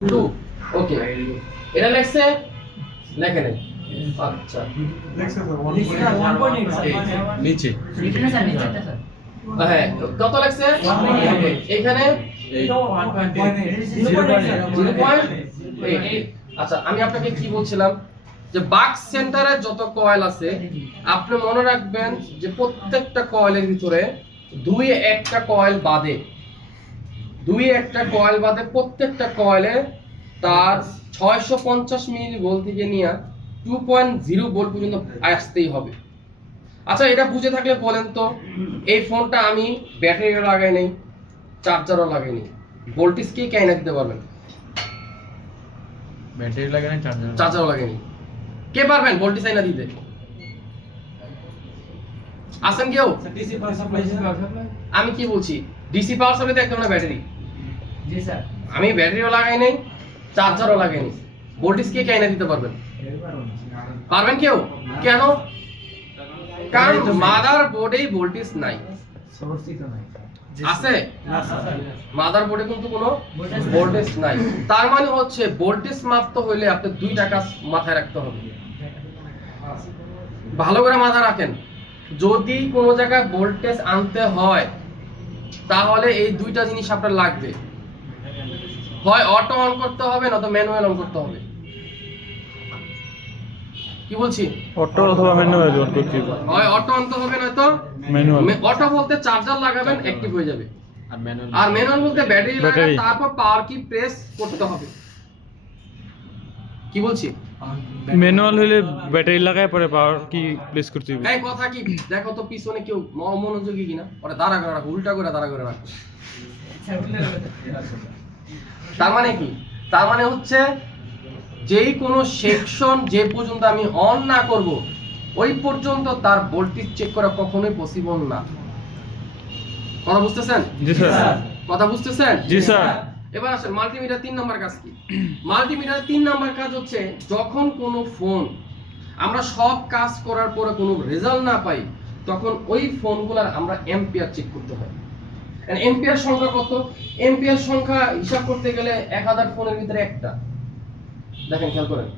2 ওকে এটা লেখছে লেখে নাই আচ্ছা নিচে হ্যাঁ কত লেখছে এখানে 0.8 আচ্ছা আমি আপনাকে কি বলছিলাম যে বাক্স সেন্টারে যত কয়েল আছে আপনি মনে রাখবেন যে প্রত্যেকটা কয়েলের ভিতরে একটা কয়েল বাদে প্রত্যেকটা কয়েলে তার 650 মিলি ভোল্ট থেকে নিয়ে 2.0 ভোল্ট পর্যন্ত আসতেই হবে। আচ্ছা এটা বুঝে থাকলে বলেন তো এই ফোনটা আমি ব্যাটারিও লাগাই নাই চার্জারও লাগাই নাই ভোল্টেজ কি কেন দিতে পারবেন? ব্যাটারি লাগে না চার্জারও লাগাই নাই কে পারবেন ভোল্টেজ আইনা দিতে? আসেন কেউ? আমি কি বলছি ডিসি পাওয়ার সাপ্লাই তো এক ধরনের ব্যাটারি। জি স্যার আমি ব্যাটারিও লাগাই নাই চার্জারও লাগাই নাই ভোল্টেজ কে কেন দিতে পারবেন? পারবেন কেউ? কেন? কারণ মাদার বোর্ডেই ভোল্টেজ নাই। সমর্থিত নাই আছে মাদার বোর্ডে কিন্তু কোনো ভোল্টেজ নাই। তার মানে হচ্ছে ভোল্টেজ মাপতে হইলে আপনি দুইটা কাজ মাথায় রাখতে হবে। ভালো করে মাথায় রাখেন, যদি কোনো জায়গায় ভোল্টেজ আনতে হয় তাহলে এই দুইটা জিনিস আপনার লাগবে, হয় অটো অন করতে হবে নয়তো ম্যানুয়াল অন করতে হবে। কি বলছি? অটো অথবা ম্যানুয়াল অন করতে হবে। হয় অটো আনতে হবে নয়তো ম্যানুয়াল। অটো বলতে চার্জার লাগাবেন অ্যাক্টিভ হয়ে যাবে, আর ম্যানুয়াল আর ম্যানুয়াল বলতে ব্যাটারি লাগাবেন ব্যাটারি। তারপর পাওয়ার কি প্রেস করতে হবে। কি বলছি? ম্যানুয়াল হলে ব্যাটারি লাগায় পরে পাওয়ার কি প্লেস করতে হবে। এই কথা কি দেখো তো পিছনে কেউ মনোযোগী কিনা, ওরা দাঁড়া করে রাখো, উল্টা করে দাঁড়া করে রাখো। তার মানে কি? তার মানে হচ্ছে যেই কোনো সেকশন যে পর্যন্ত আমি অন না করব ওই পর্যন্ত তার ভোল্টেজ চেক করা কখনোই পসিবল না। কথা বুঝতেছেন? জি স্যার। কথা বুঝতেছেন? জি স্যার। এবার আসেন মাল্টিমিটার 3 নাম্বার কাজ কি? মাল্টিমিটার 3 নাম্বার কাজ হচ্ছে যখন কোনো ফোন আমরা সব কাজ করার পরে কোনো রেজাল্ট না পাই তখন ওই ফোনগুলোর আমরা এম্পিয়ার চেক করতে হয়। এম্পিয়ার সংখ্যা কত? এম্পিয়ার সংখ্যা হিসাব করতে গেলে 1000 ফোনের ভিতরে একটা। দেখেন খেয়াল করেন,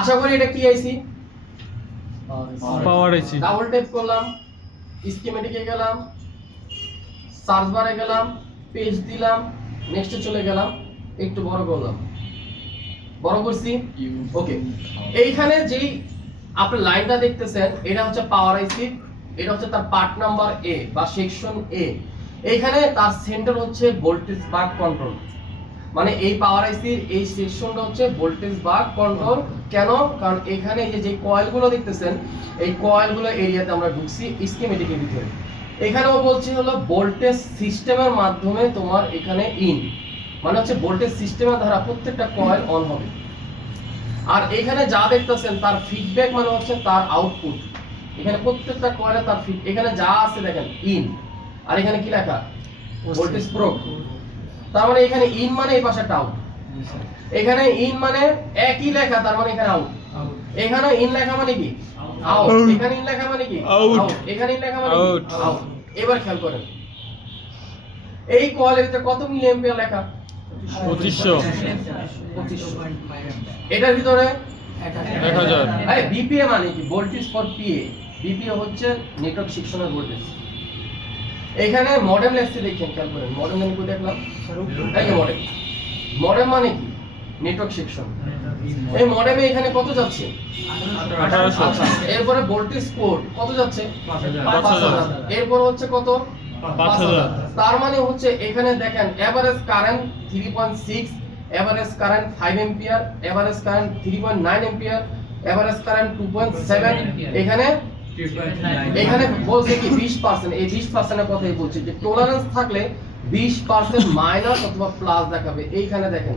আশা করি এটা কি আইসি। পাওয়ার আইসি। ডাবল ট্যাপ করলাম, স্কিমেটিকে গেলাম, সার্চ বারে গেলাম, পেজ দিলাম, নেক্সটে চলে গেলাম, একটু বড় করলাম, বড় করছি। ওকে, এইখানে যেই আপনি লাইনটা দেখতেছেন এটা হচ্ছে পাওয়ার আইসি, এটা হচ্ছে তার পার্ট নাম্বার এ বা সেকশন এ। এইখানে তার সেন্টার হচ্ছে ভোল্টেজ বা কন্ট্রোল, মানে এই পাওয়ার আইসির এই সেকশনটা হচ্ছে ভোল্টেজ বা কন্ট্রোল। কেন? কারণ এখানে এই যে কয়েলগুলো দেখতেছেন এই কয়েলগুলো এরিয়াতে আমরা ঢুকছি স্কিমেটিকের ভিতরে। এখানেও বলছি হলো ভোল্টেজ সিস্টেমের মাধ্যমে তোমার এখানে ইন, মানে হচ্ছে ভোল্টেজ সিস্টেমের দ্বারা প্রত্যেকটা কয়েল অন হবে। আর এখানে যা দেখতেছেন তার ফিডব্যাক মানে হচ্ছে তার আউটপুট। এখানে প্রত্যেকটা কয়েলে তার এখানে যা আছে দেখেন ইন, আর এখানে কি লেখা? Voltage probe. তার মানে এখানে ইন মানে এই পাশে আউট, এখানে ইন মানে একই লেখা, তার মানে এখানে আউট। এখানে ইন লেখা মানে কি? আউট। এখানে ইন লেখা মানে কি? আউট। এখানে ইন লেখা মানে কি? আউট। আউট। এবার খেয়াল করেন এই কয়েলের ভিতরে কত মিলি অ্যাম্পিয়ার লেখা? 2500। এটার ভিতরে 1000। আরে বিপিএ মানে কি? Voltage for PA. বিপিএ হচ্ছে নেটওয়ার্ক সেকশনের ভোল্টেজ। এখানে মডেম লেখছে, দেখেন খেয়াল করেন, মডেম মানে কি দেখলাম? এই যে মডেম। মডেম মানে কি? Network section. এই মডেমে এখানে কত যাচ্ছে? 1800। আচ্ছা, এরপরে ভোল্টেজ কোড কত যাচ্ছে? 5000। এরপর হচ্ছে কত? 5000। তার মানে হচ্ছে এখানে দেখেন average current 3.6, average current 5 ampere, average current 3.9 ampere, average current 2.7। এখানে বলছে কি 20%। এই 20% এর কথাই বলছি যে টলারেন্স থাকলে 20% মাইনাস অথবা প্লাস দেখাবে। এইখানে দেখেন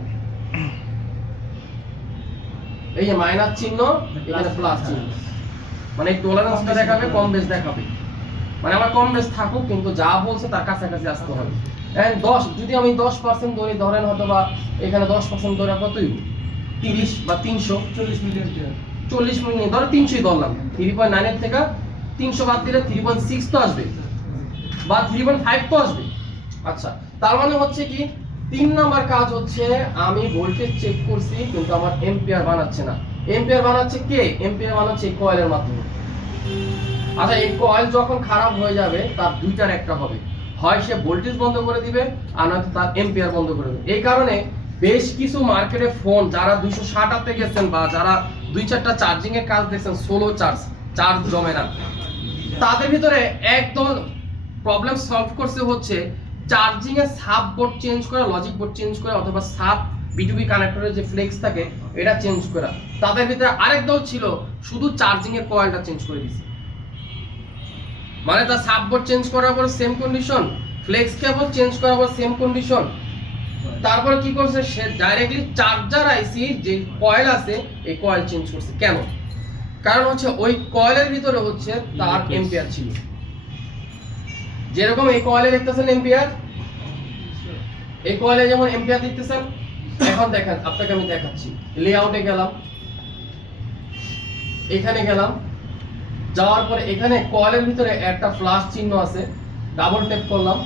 এই যে মাইনাস চিহ্ন, এখানে প্লাস চিহ্ন, মানে এই টলারেন্সটা দেখাবে, কম বেশ দেখাবে, মানে আমার কম বেশ থাকুক কিন্তু যা বলছে তার কাছাকাছি আসতে হবে। এন্ড 10 যদি আমি 10% ধরি, ধরেন হয়তো বা এখানে 10% ধরে কতই 30 বা 300, 40 মিলিয়ন 40 মিনিট ধরো 300ই ধরলাম, 3.9 এর থেকে 300 বাদ দিলে 3.6 তো আসবে বা 3.5 তো আসবে। আচ্ছা, তার মানে হচ্ছে কি 3 নাম্বার কাজ হচ্ছে আমি ভোল্টেজ চেক করছি কিন্তু আমার এম্পিয়ার বানাচ্ছে না। এম্পিয়ার বানাচ্ছে কে? এম্পিয়ার বানাচ্ছে এই কয়েলের মাধ্যমে। আচ্ছা, এই কয়েল যখন খারাপ হয়ে যাবে তার দুইটার একটা হবে, হয় সে ভোল্টেজ বন্ধ করে দিবে আর নয়তো তার এম্পিয়ার বন্ধ করে দেবে। এই কারণে বেশ কিছু মার্কেটে ফোন যারা 260 আনতে গেছেন বা যারা 2-4টা চার্জিং এর কাজ দেখছেন, সোলো চার্জ জমে না, তাদের ভিতরে একদম প্রবলেম সলভ করছে হচ্ছে চার্জিং এর সাব বোর্ড চেঞ্জ করা, লজিক বোর্ড চেঞ্জ করা, অথবা সাব বিটুবি কানেক্টরের যে ফ্লেক্স থাকে এটা চেঞ্জ করা। তাদের ভিতরে আরেক দল ছিল শুধু চার্জিং এর কয়েলটা চেঞ্জ করে দিয়েছে, মানে তার সাব বোর্ড চেঞ্জ করার পর সেম কন্ডিশন, ফ্লেক্স কেবল চেঞ্জ করার পর সেম কন্ডিশন, তারপরে কি করছে সে ডাইরেক্টলি চার্জার আইসি যে কয়েল আছে এই কয়েল চেঞ্জ করছে। কেন? কারণ হচ্ছে ওই কয়েলের ভিতরে হচ্ছে তার এম্পিয়ার ছিল, যেরকম এই কয়েলে দেখতেছেন এম্পিয়ার, এই কয়েলে যেমন এম্পিয়ার দেখতেছেন। এখন দেখেন, আপনাকে আমি দেখাচ্ছি, লেআউটে গেলাম, এখানে গেলাম, যাওয়ার পরে এখানে কয়েলের ভিতরে একটা ফ্লাশ চিহ্ন আছে, ডাবল ট্যাপ করলাম,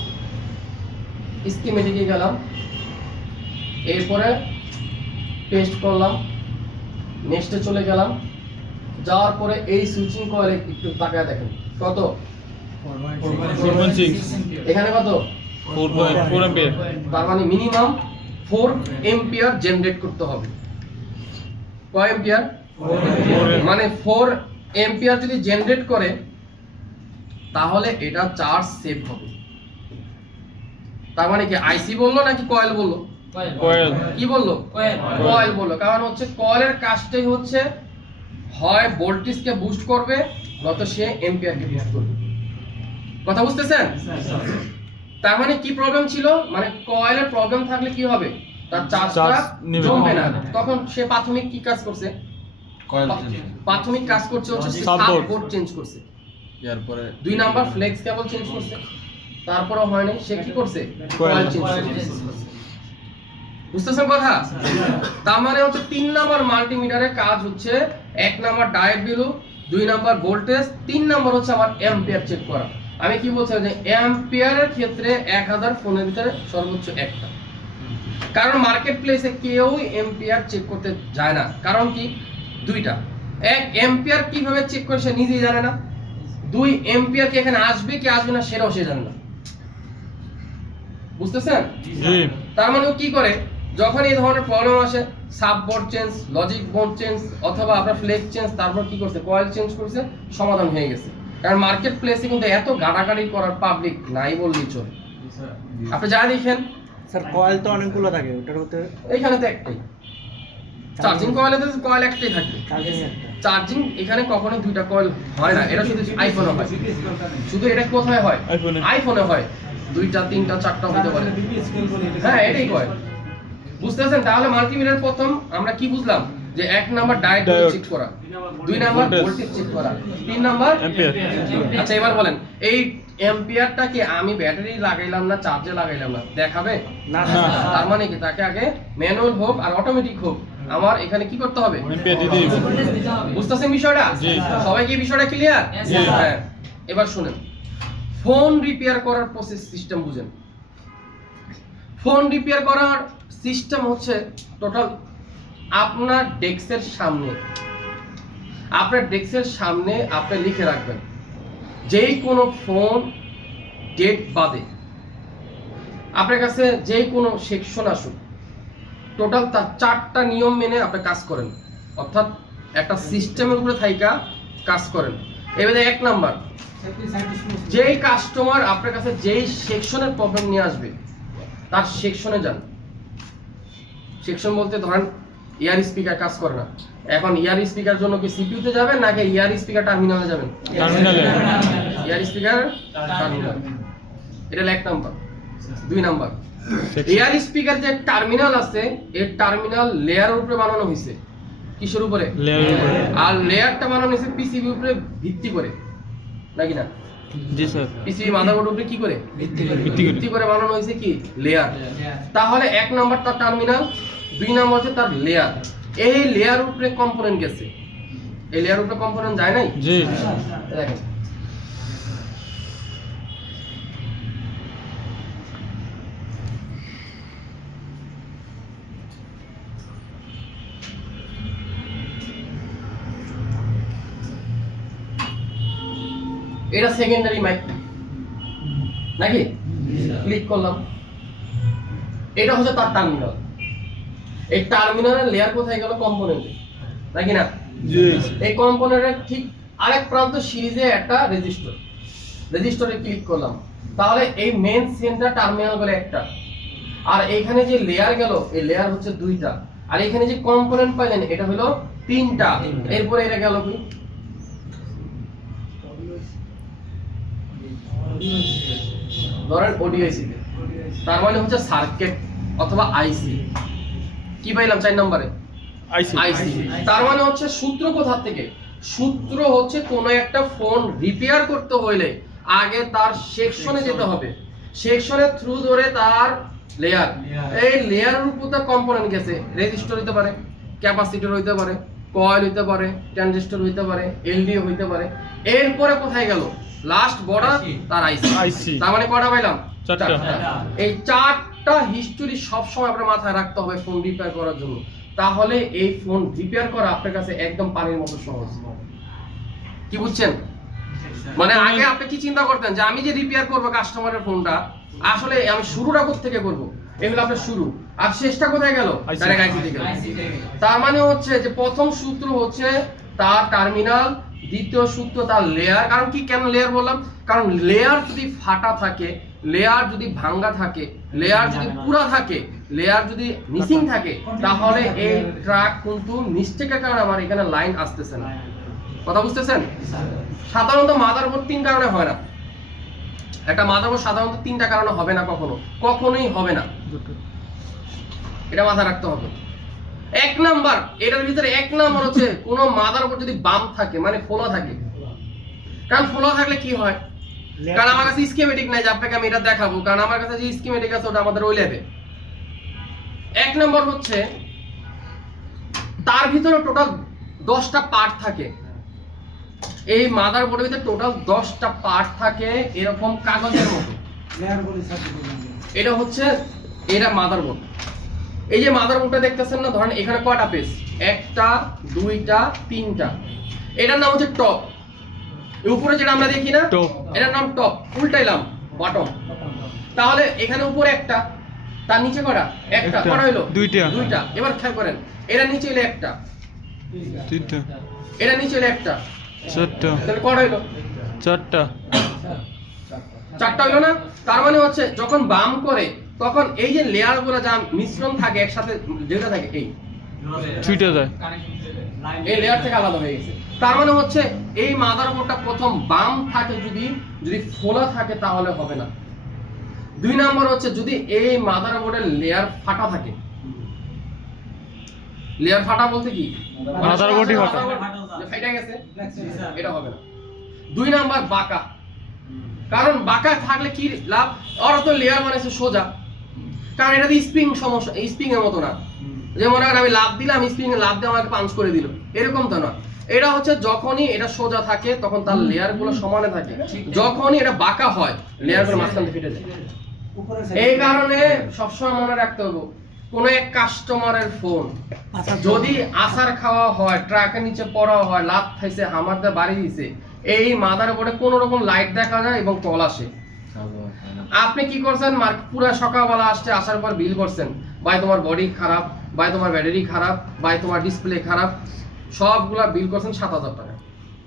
স্কিমেটিকে গেলাম, এরপরে পেস্ট করলাম, নেক্সটে চলে গেলাম, যাওয়ার পরে এই সুইচিং কয়েলে একটু তাকায় দেখেন কত, 4.6 এখানে কত, 4 এম্পিয়ার। তার মানে মিনিমাম 4 এম্পিয়ার জেনারেট করতে হবে। কয় এম্পিয়ার? মানে 4 এম্পিয়ার যদি জেনারেট করে তাহলে এটা চার্জ সেভ হবে। তার মানে কি আইসি বললো নাকি কয়েল বললো? কয়েল। কি বললো? কয়েল বললো। কারণ হচ্ছে কয়েলের কাজটাই হচ্ছে হয় ভোল্টেজকে বুস্ট করবে নয়তো সে এম্পিয়ারকে বুস্ট করবে। কথা বুঝতেছেন? তার মানে কি প্রবলেম ছিল, মানে কয়েলের প্রবলেম থাকলে কি হবে, তার চার্জটা চার্জ নেবে জমবে না। না। তখন সে প্রাথমিক কি কাজ করছে? কয়েল প্রাথমিক কাজ করছে হচ্ছে sub sub board. Board change করছে, এরপরে 2 নাম্বার ফ্লেক্স কেবল চেঞ্জ করছে, তারপরে হয় নাই, সে কি করছে? কয়েল কয়েল চেঞ্জ করছে। বুঝতেছেন কথা? তার মানে হচ্ছে 3 নাম্বার মাল্টিমিটারের কাজ হচ্ছে 1 number diode value, 2 number voltage, 3 number হচ্ছে আমার অ্যাম্পিয়ার চেক করা। আমি কি বলছিলাম যে অ্যাম্পিয়ারের ক্ষেত্রে 1000 ফোনের ভিতরে সর্বোচ্চ একটা, কারণ মার্কেট প্লেসে কেউ এম্পিয়ার চেক করতে যায় না। কারণ কি? দুইটা, এক এম্পিয়ার কিভাবে চেক করে সে নিজেই জানে না, 2 এম্পিয়ার কি এখানে আসবে কি আসবে না সেটাও সে জানে না। বুঝতেছেন? জি। তার মানে ও কি করে, যখন এই ধরনের প্রবলেম আসে, sub board change, logic board change, অথবা আপনার ফ্লেক্স চেঞ্জ, তারপর কি করছে, কয়েল চেঞ্জ করছে, সমাধান হয়ে গেছে। কারণ মার্কেট প্লেসে কিন্তু এত গাড়াগাড়ি করার পাবলিক নাই বললেই চলে। আপনি যা দেখেন, স্যার কয়েল তো অনেকগুলো থাকে, ওটার মধ্যে এইখানে তো একটাই চার্জিং কয়েলে, তো কয়েল একটাই থাকবে। চার্জিং একটা। চার্জিং এখানে কখনো 2টা কয়েল হয় না, এটা শুধু আইফোনে হয়। শুধু এটা কোথায় হয়? আইফোনে। আইফোনে হয়, 2টা 3টা 4টা হতে পারে। হ্যাঁ, এটাই কয়। বুঝতেছেন? তাহলে মাল্টিমিটার প্রথম আমরা কি বুঝলাম, যে 1 নাম্বার ডায়োড ডায়োড। চেক করা, 2 নাম্বার ভোল্টেজ। ভোল্টেজ চেক করা, 3 নাম্বার এম্পিয়ার। আচ্ছা, এবার বলেন এই এম্পিয়ারটা কি আমি ব্যাটারি লাগাইলাম না চার্জে লাগাইলাম না দেখাবে? না না। তার মানে কি তাকে আগে ম্যানুয়াল হোক আর অটোমেটিক হোক আমার এখানে কি করতে হবে? এম্পিয়ার দিতে হবে। বুঝতেছেন বিষয়টা? জি। সবাই কি বিষয়টা ক্লিয়ার? জি। হ্যাঁ, এবার শুনেন, ফোন রিপেয়ার করার প্রসেস সিস্টেম বুঝেন। ফোন রিপেয়ার করার সিস্টেম হচ্ছে টোটাল আপনার ডেস্কের সামনে, আপনি লিখে রাখবেন যেই কোনো ফোন ডেট বাদে আপনার কাছে যেই কোনো সেকশন আসুক, টোটাল তার 4টা নিয়ম মেনে আপনি কাজ করেন, অর্থাৎ একটা সিস্টেমের উপরে থাইকা কাজ করেন। এবারে 1 নাম্বার, যেই কাস্টমার আপনার কাছে যেই সেকশনের প্রবলেম নিয়ে আসবে তার সেকশনে যান। সেকশন বলতে ধরেন ইয়ার স্পিকার কাজ করে না, এখন ইয়ার স্পিকার জন্য কি সিপিইউতে যাবেন নাকি ইয়ার স্পিকার টার্মিনালে যাবেন? টার্মিনালে। ইয়ার স্পিকার টার্মিনাল, এটা 1 number. 2 number, Section. Air speaker যে টার্মিনাল আছে এই টার্মিনাল লেয়ারের উপরে বানানো হয়েছে, কিসের উপরে? লেয়ারের উপরে। আর লেয়ারটা বানানো হয়েছে পিসিবি উপরে ভিত্তি করে, নাকি না? জি স্যার। পিসিবি মাদারবোর্ড উপরে কি করে? ভিত্তি করে। ভিত্তি করে বানানো হয়েছে কি? লেয়ার। তাহলে এক নাম্বার তার টার্মিনাল, 2 নাম্বার হচ্ছে তার লেয়ার। এই লেয়ার উপরে কম্পোনেন্ট গেছে, এই লেয়ার উপরে কম্পোনেন্ট যায় নাই? জি। দেখেন এটা সেকেন্ডারি মাইক নাকি? ক্লিক করলাম, এটা হচ্ছে তার টার্মিনাল। এই টার্মিনালের লেয়ার কোথায় গেল? কম্পোনেন্টে, নাকি না? জি। এই কম্পোনেন্টের ঠিক আরেক প্রান্ত সিরিজে একটা রেজিস্টার, রেজিস্টারে ক্লিক করলাম, তাহলে এই মেইন সেন্টার টার্মিনাল গেল একটা, আর এইখানে যে লেয়ার গেল এই লেয়ার হচ্ছে 2টা, আর এখানে যে কম্পোনেন্ট পাইলেন এটা হলো 3টা। এরপরে এটা গেল কি? ধরেন ওডিআইসি, তার মানে হচ্ছে সার্কিট অথবা আইসি। কি পাইলাম 4 নম্বরে? আইসি। আইসি। তার মানে হচ্ছে সূত্র কোথা থেকে? সূত্র হচ্ছে কোনো একটা ফোন রিপেয়ার করতে হইলে আগে তার সেকশনে যেতে হবে, সেকশনের থ্রু ধরে তার লেয়ার, এই লেয়ারের উপর তার কম্পোনেন্ট গেছে। রেজিস্টার হইতে পারে, ক্যাপাসিটর হইতে পারে, কয়েল হইতে পারে, ট্রানজিস্টর হইতে পারে, এলডিও হইতে পারে। এরপরে কোথায় গেল? লাস্ট বর্ডার তার আইসি। আইসি। তার মানে কয়টা পাইলাম? 4টা। এই 4টা হিস্টোরি সবসময় আপনার মাথায় রাখতে হবে ফোন রিপেয়ার করার জন্য। তাহলে এই ফোন রিপেয়ার করা আপনার কাছে একদম পানির মতো সহজ। কি বুঝছেন? মানে আগে আপনি কি চিন্তা করতেন যে আমি যে রিপেয়ার করব কাস্টমারের ফোনটা, আসলে আমি শুরুটা কোথা থেকে করব? এগুলো আপনার শুরু, আর শেষটা কোথায় গেল? ডাইরেক্ট আইসি থেকে। তার মানে হচ্ছে যে প্রথম সূত্র হচ্ছে তার টার্মিনাল, দ্বিতীয় সূত্র তার লেয়ার। কারণ কি, কেন লেয়ার বললাম? কারণ লেয়ার যদি ফাটা থাকে, লেয়ার যদি ভাঙ্গা থাকে, লেয়ার যদি পুরা থাকে, লেয়ার যদি মিসিং থাকে, তাহলে এই ট্রাক কিন্তু মিস্টেকের কারণে আমার এখানে লাইন আসতেছে না। কথা বুঝতেছেন? সাধারণত মাদারবোর্ড 3 কারণে হয় না। একটা মাদারবোর্ড সাধারণত 3টা কারণে হবে না, কখনোই হবে না। এটা মাথায় রাখতে হবে। 1 নাম্বার, এটার ভিতরে 1 নাম্বার হচ্ছে কোন মাদারবোর্ড যদি বাম থাকে, মানে ফোলা থাকে। কারণ ফোলা থাকলে কি হয়? কারণ আমার কাছে স্কিমেটিক নাই যে আপনাকে আমি এটা দেখাবো, কারণ আমার কাছে যে স্কিমেটিক আছে ওটা আমাদের ওই লেভেল। 1 নাম্বার হচ্ছে তার ভিতরে টোটাল 10টা পার্ট থাকে। এই মাদারবোর্ডের ভিতরে টোটাল 10টা পার্ট থাকে এরকম কাগজের মতো। এটা হচ্ছে এটা মাদারবোর্ড। এই যে মাদারবোর্ডটা দেখতেছেন না, ধরেন এখানে কয়টা পেজ? 1টা 2টা 3টা। এটার নাম হচ্ছে টপ। উপরে যেটা আমরা দেখি না, টপ। এটার নাম টপ। উল্টাইলাম বটম। তাহলে এখানে উপরে একটা, তার নিচে কয়টা? একটা। কয়টা হলো? 2টা। এবার খেয়াল করেন, এর নিচে হলো একটা, 3টা, এর নিচে হলো একটা, 4টা, তাহলে কয়টা হলো? 4টা, 4টা হলো না? তার মানে হচ্ছে যখন বাম করে তখন এই যে লেয়ার গুলো যা মিশ্রণ থাকে একসাথে যেটা থাকে এই ছুটে যায়। এই লেয়ার থেকে আলাদা হয়ে গেছে। তার মানে হচ্ছে এই মাদারবোর্ডটা প্রথম বাম থাকে, যদি ফোলা থাকে তাহলে হবে না। 2 নাম্বার হচ্ছে যদি এই মাদারবোর্ডের লেয়ার ফাটা থাকে। লেয়ার ফাটা বলতে কি? মাদারবোর্ডই ফাটা। যে ফাটা গেছে, এটা হবে না। 2 নাম্বার বাঁকা। কারণ বাঁকা থাকলে কি লাভ? ওরা তো লেয়ার বানাইছে সোজা, কারণ এটা দিয়ে স্প্রিং সমস্যা, স্প্রিং এর মতো না যে মনে করেন আমি লাভ দিলাম, স্প্রিং এ লাভ দিয়ে আমাকে পাঞ্চ করে দিল, এরকম তো না। এটা হচ্ছে যখনই এটা সোজা থাকে তখন তার লেয়ার গুলো সমানে থাকে, যখনই এটা বাঁকা হয় লেয়ার গুলো মাঝখান থেকে ফেটে যায়। এই কারণে সবসময় মনে রাখতে হবে কোন এক কাস্টমারের ফোন যদি আসার খাওয়া হয়, ট্রাকের নিচে পড়া হয়, লাভ খাইছে, হামার দিয়ে বাড়ি দিছে, এই মাদারবোর্ডে কোন রকম লাইট দেখা যায় এবং কল আসে। আপনি কি করছেন? পুরো সকালবেলা আসছে, আসার পর বিল করছেন, ভাই তোমার বডি খারাপ, ভাই তোমার ব্যাটারি খারাপ, ভাই তোমার ডিসপ্লে খারাপ, সবগুলা বিল করছেন 7,000 টাকা।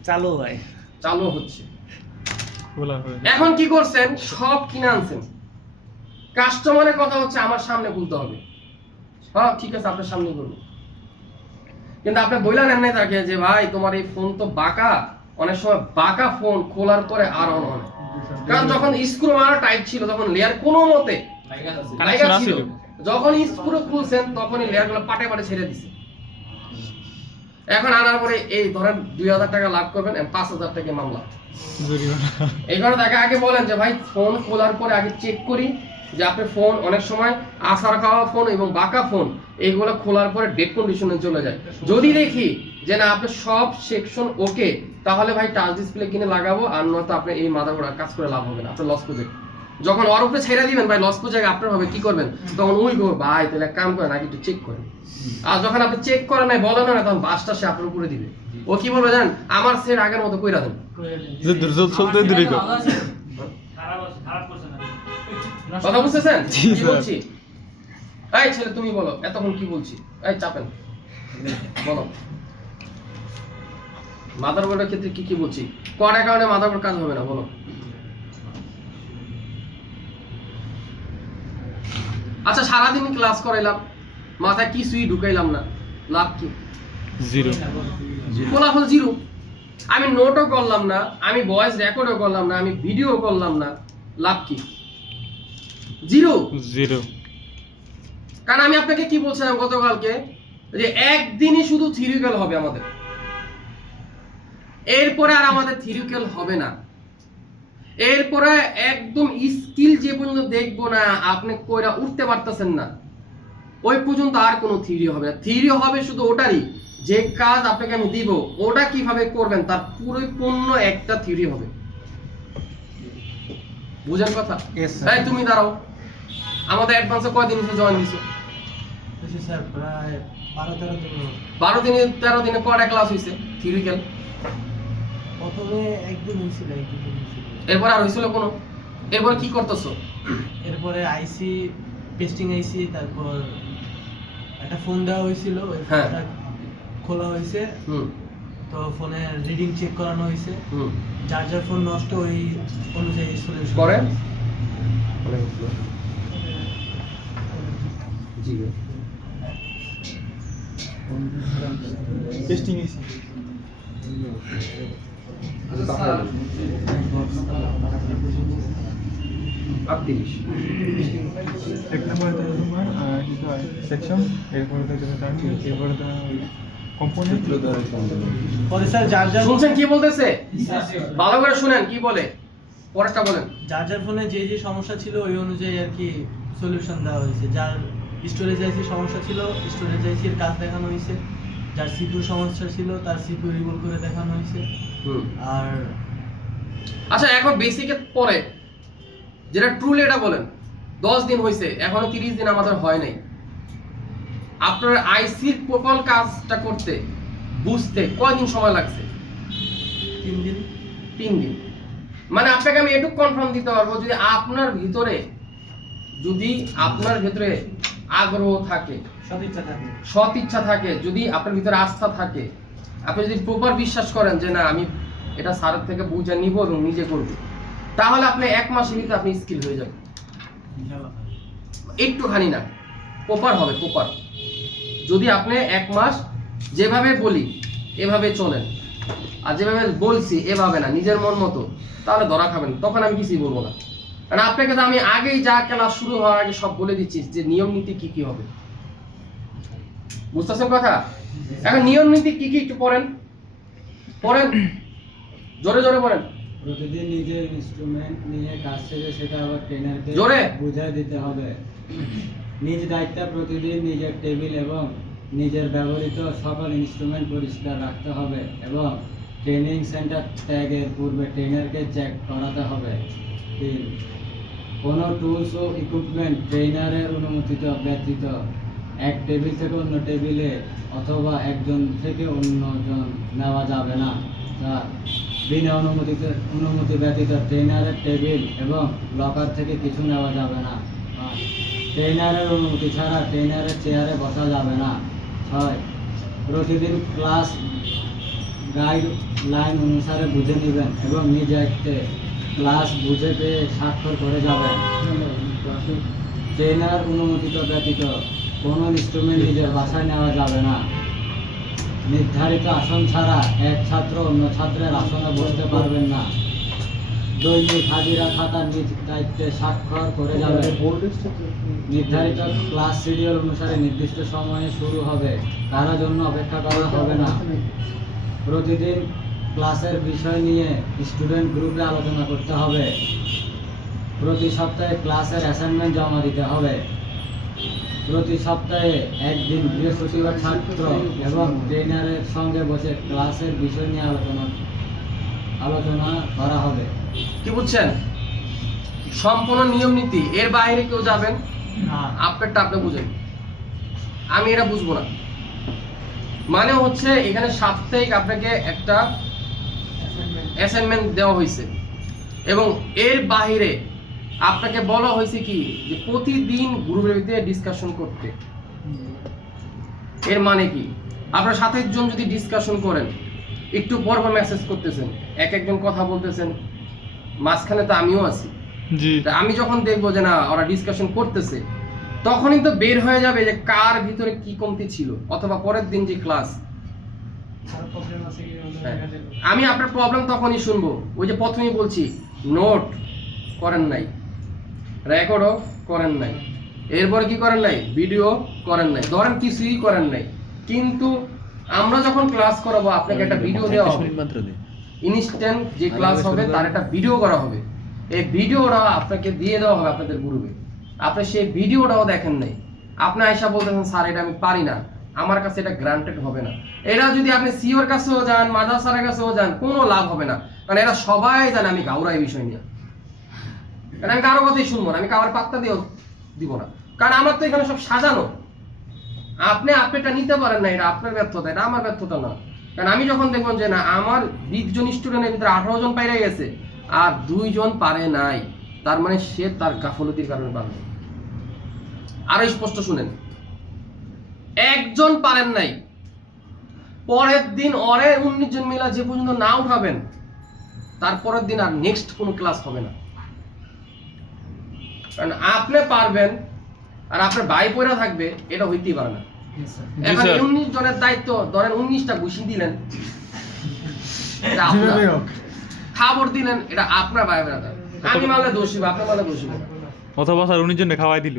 চালু হয়, চালু হচ্ছে। খোলা হয়। এখন কি করছেন? সব কিনে আনছেন। কাস্টমারের কথা হচ্ছে আমার সামনে খুলতে হবে। হ্যাঁ ঠিক আছে, আপনার সামনে করবো, কিন্তু আপনি বইলা নেন নাই তাকে যে ভাই তোমার এই ফোন তো বাঁকা। অনেক সময় বাঁকা ফোন খোলার পরে আর অন হয় না, কারণ যখন স্ক্রু মারা টাইট ছিল তখন লেয়ার কোনো মতে লাগা ছিল, যখন স্ক্রু খুলছেন তখনই লেয়ার গুলো পাটে পাটে ছেড়ে দিছে। এখন আনার পরে এই ধরেন 2000 টাকা লাভ করবেন, 5000 টাকা মামলা। এই কারণে তাকে আগে বলেন যে ভাই ফোন খোলার পরে আগে চেক করি যে আপনার ফোন অনেক সময় আসার খাওয়া ফোন এবং বাঁকা ফোন এইগুলো খোলার পরে ডেট কন্ডিশনে চলে যায়। যদি দেখি যে না আপনার সব সেকশন ওকে, তাহলে ভাই টাচ ডিসপ্লে কিনে লাগাবো, আর নয়তো আপনি এই মাদারবোর্ড কাজ করে লাভ হবে না, আপনার লস প্রজেক্ট। যখন ওর উপরে ছেড়ে দিবেন ভাই লস প্রজেক্ট আপনার হবে, কি করবেন তখন ওই গো ভাই তাহলে এক কাম করেন আগে একটু চেক করেন। আর যখন আপনি চেক করেন নাই বলেন না, তখন বাসটা সে আপনার উপরে দিবে। ও কি বলবে জানেন, আমার সেট আগের মতো কইরা দেন। যে দুর্যোগ চলতে দেরি কর। কথা বুঝতেছেন জি, কি স্যার। বলছি? এই ছেলে তুমি বলো এতক্ষণ কি বলছি, এই চাপেন বলো মাদারবোর্ডের ক্ষেত্রে কি কি বলছি, কয়টা কারণে মাদারবোর্ড কাজ হবে না বলো। আচ্ছা সারাদিন ক্লাস করাইলাম, মাথায় কিছুই ঢুকাইলাম না, লাভ কি? জিরো। ফলাফল জিরো। আমি নোটও করলাম না, আমি ভয়েস রেকর্ডও করলাম না, আমি ভিডিও করলাম না, লাভ কি? জিরো। জিরো। কারণ আমি আপনাকে কি বলছিলাম গতকালকে, যে একদিনই শুধু থিওরিক্যাল হবে আমাদের, এরপরে আর আমাদের থিওরিক্যাল হবে না। এরপরে একদম স্কিল যে পর্যন্ত দেখবো না আপনি কইরা উঠতে পারতেছেন না, ওই পর্যন্ত আর কোনো থিওরি হবে না। থিওরি হবে শুধু ওটারই, যে কাজ আপনাকে আমি দিব ওটা কিভাবে করবেন তার পরিপূর্ণ একটা থিওরি হবে। বুঝেন কথা? Yes, sir. তাই তুমি দাঁড়াও, আমাদের অ্যাডভান্সে কয়দিন এসে জয়েন দিছো? স্যার প্রায় 12-13 দিন। 12 দিনে 13 দিনে কয়টা ক্লাস হইছে থিওরিক্যাল? প্রথমে একদিন হয়েছিল, একদিন হয়েছিল। এরপর আর হইছিল কোনো? এরপর কি করতেছো? এরপরে আইসি টেস্টিং আইসি, তারপর একটা ফোন দেওয়া হয়েছিল, ওই হ্যাঁ। ফোনটা খোলা হয়েছে, হুম তো ফোনের রিডিং চেক করানো হয়েছে, হুম যার যার ফোন নষ্ট ওই অনুযায়ী সলিউশন করে জি টেস্টিং এসি এক নম্বরে তোমার সেকশন, এরপরে এরপরে কম্পোনেন্ট। পরে স্যার যার যার শুনছেন কি বলতেছে? ভালো করে শুনেন কি বলে, পরেরটা বলেন। যার যার ফোনে যে যে সমস্যা ছিল ওই অনুযায়ী আর কি সলিউশন দেওয়া হয়েছে। যার স্টোরেজ আইসির সমস্যা ছিল স্টোরেজ আইসির কাজ দেখানো হয়েছে, যার সিপিইউ সমস্যা ছিল তার সিপিইউ রিমুভ করে দেখানো হয়েছে। হুম আর আচ্ছা এখন বেসিকের পরে যেটা ট্রুলি এটা বলেন, 10 দিন হয়েছে, এখনো 30 দিন আমাদের হয় নাই। আপনার আইসির প্রকল কাজটা করতে বুঝতে কয়দিন সময় লাগছে? 3 দিন। 3 দিন। মানে আপনাকে আমি এটুকু কনফার্ম দিতে পারবো, যদি আপনার ভিতরে আগ্রহ থাকে, সদিচ্ছা থাকে, সৎ ইচ্ছা থাকে, যদি আপনার ভিতরে আস্থা থাকে, আপনি যদি প্রপার বিশ্বাস করেন যে না আমি এটা স্যারের থেকে বুঝে নিব এবং নিজে করব, তাহলে আপনি 1 মাসের ভিতরে আপনি স্কিল হয়ে যাবেন। ইনশাআল্লাহ। একটুখানি না, প্রপার হবে, প্রপার। যদি আপনি 1 মাস যেভাবে বলি এভাবে চলেন, আর যেভাবে বলছি এভাবে না, নিজের মন মতো, তাহলে ধরা খাবেন, তখন আমি কিছুই বলবো না। কারণ আপনাকে তো আমি আগেই যা ক্লাস শুরু হওয়ার আগে সব বলে দিচ্ছি যে নিয়ম নীতি কি কি হবে। বুঝতেছেন কথা? এখন নিয়ম নীতি কি কি একটু পড়েন, জোরে জোরে পড়েন। প্রতিদিন নিজের ইনস্ট্রুমেন্ট নিয়ে কাজ শেষে সেটা আবার ট্রেনারকে জোরে। বুঝিয়ে দিতে হবে। নিজ দায়িত্বে প্রতিদিন নিজের টেবিল এবং নিজের ব্যবহৃত সকল ইনস্ট্রুমেন্ট পরিষ্কার রাখতে হবে এবং ট্রেনিং সেন্টার ত্যাগের পূর্বে ট্রেনারকে চেক করাতে হবে। 3. কোনো টুলস ও ইকুইপমেন্ট ট্রেনারের অনুমোদিত ব্যতীত এক টেবিল থেকে অন্য টেবিলে অথবা একজন থেকে অন্যজন নেওয়া যাবে না। 4. বিনা অনুমতি ব্যতীত ট্রেনারের টেবিল এবং লকার থেকে কিছু নেওয়া যাবে না। 5. ট্রেনারের অনুমতি ছাড়া ট্রেনারের চেয়ারে বসা যাবে না। 6. প্রতিদিন ক্লাস গাইডলাইন অনুসারে বুঝে নেবেন এবং নিজ দায়িত্বে ক্লাস বুঝে পেয়ে স্বাক্ষর করে যাবেন। ট্রেনার অনুমোদিত ব্যতীত কোনো ইনস্ট্রুমেন্ট নিজের বাসায় নেওয়া যাবে না। নির্ধারিত আসন ছাড়া এক ছাত্র অন্য ছাত্রের আসনে বসতে পারবেন না। দৈনিক হাজিরা খাতা নিজ দায়িত্বে স্বাক্ষর করে যাবে। নির্ধারিত ক্লাস শিডিউল অনুসারে নির্দিষ্ট সময়ে শুরু হবে, কারোর জন্য অপেক্ষা করা হবে না। প্রতিদিন ক্লাসের বিষয় নিয়ে স্টুডেন্ট গ্রুপে আলোচনা করতে হবে। প্রতি সপ্তাহে ক্লাসের অ্যাসাইনমেন্ট জমা দিতে হবে। প্রতি সপ্তাহে একদিন বৃহস্পতিবার ছাত্র এবং ট্রেনারের সঙ্গে বসে ক্লাসের বিষয় নিয়ে আলোচনা করা হবে। কি বুঝছেন? সম্পূর্ণ নিয়ম নীতি, এর বাইরে কেউ যাবেন না। আপনারটা আপনি বুঝেন, আমি এটা বুঝবো না। মানে হচ্ছে এখানে সাপ্তাহিক আপনাকে একটা অ্যাসাইনমেন্ট দেওয়া হয়েছে এবং এর বাইরে আপনাকে বলা হয়েছে কি যে প্রতিদিন গ্রুপের ভিতরে ডিসকাশন করতে। এর মানে কি, আপনারা 27 জন যদি ডিসকাশন করেন, একটু পর পর মেসেজ করতেছেন, এক একজন কথা বলতেছেন, মাঝখানে তো আমিও আছি। জি তা আমি যখন দেখবো যে না ওরা ডিসকাশন করতেছে, তখনই তো বের হয়ে যাবে যে কার ভিতরে কি কমতি ছিল, অথবা পরের দিন যে ক্লাস। আমি আপনার প্রবলেম তখনই শুনবো, ওই যে প্রথমেই বলছি, নোট করেন নাই, রেকর্ডও করেন নাই, এরপর কি করেন নাই, ভিডিও করেন নাই, ধরেন কিছুই করেন নাই। কিন্তু আমরা যখন ক্লাস করাবো আপনাকে একটা ভিডিও দেওয়া হবে, ইনস্ট্যান্ট যে ক্লাস হবে তার একটা ভিডিও করা হবে। এই ভিডিওটা আপনাকে দিয়ে দেওয়া হবে আপনাদের গ্রুপে। আপনি সেই ভিডিওটাও দেখেন নাই, আপনি আয়সা বলতেছেন স্যার এটা আমি পারি না, আমার কাছে এটা গ্রান্টেড হবে না। এরা যদি আপনি সিওর কাছেও যান, মাদ্রাসার কাছেও যান, কোনো লাভ হবে না, কারণ এরা সবাই জানে আমি গাউরা এই বিষয় নিয়ে। কারণ আমি কারো কথাই শুনবো না, আমি কারোর পাত্তা দিয়েও দিব না, কারণ আমার তো এখানে সব সাজানো। আপনি আপনারটা নিতে পারেন না, এটা আপনার ব্যর্থতা, এটা আমার ব্যর্থতা না। কারণ আমি যখন দেখবেন যে না আমার 20 জন স্টুডেন্টের ভিতরে 18 জন পাইরে গেছে আর 2 জন পারে নাই, তার মানে সে তার গাফলতির কারণে পারবে। আরো স্পষ্ট শুনেন, একজন পারেন নাই, পরের দিন ওরে 19 জন মিলা যে পর্যন্ত না উঠাবেন, তারপরের দিন আর নেক্সট কোনো ক্লাস হবে না। কারণ আপনি পারবেন আর আপনার ভাই পয়রা থাকবে, এটা হইতেই পারে না। এখন 19 জনের দায়িত্ব, ধরেন 19টা ঘুষি দিলেন, এটা আপনার। খাবার দিলেন, এটা আপনার ভাই ব্রাদার। আমি মানলে দোষী, আপনি মানলে দোষী না। অথবা স্যার 19 জনে খাওয়াই দিল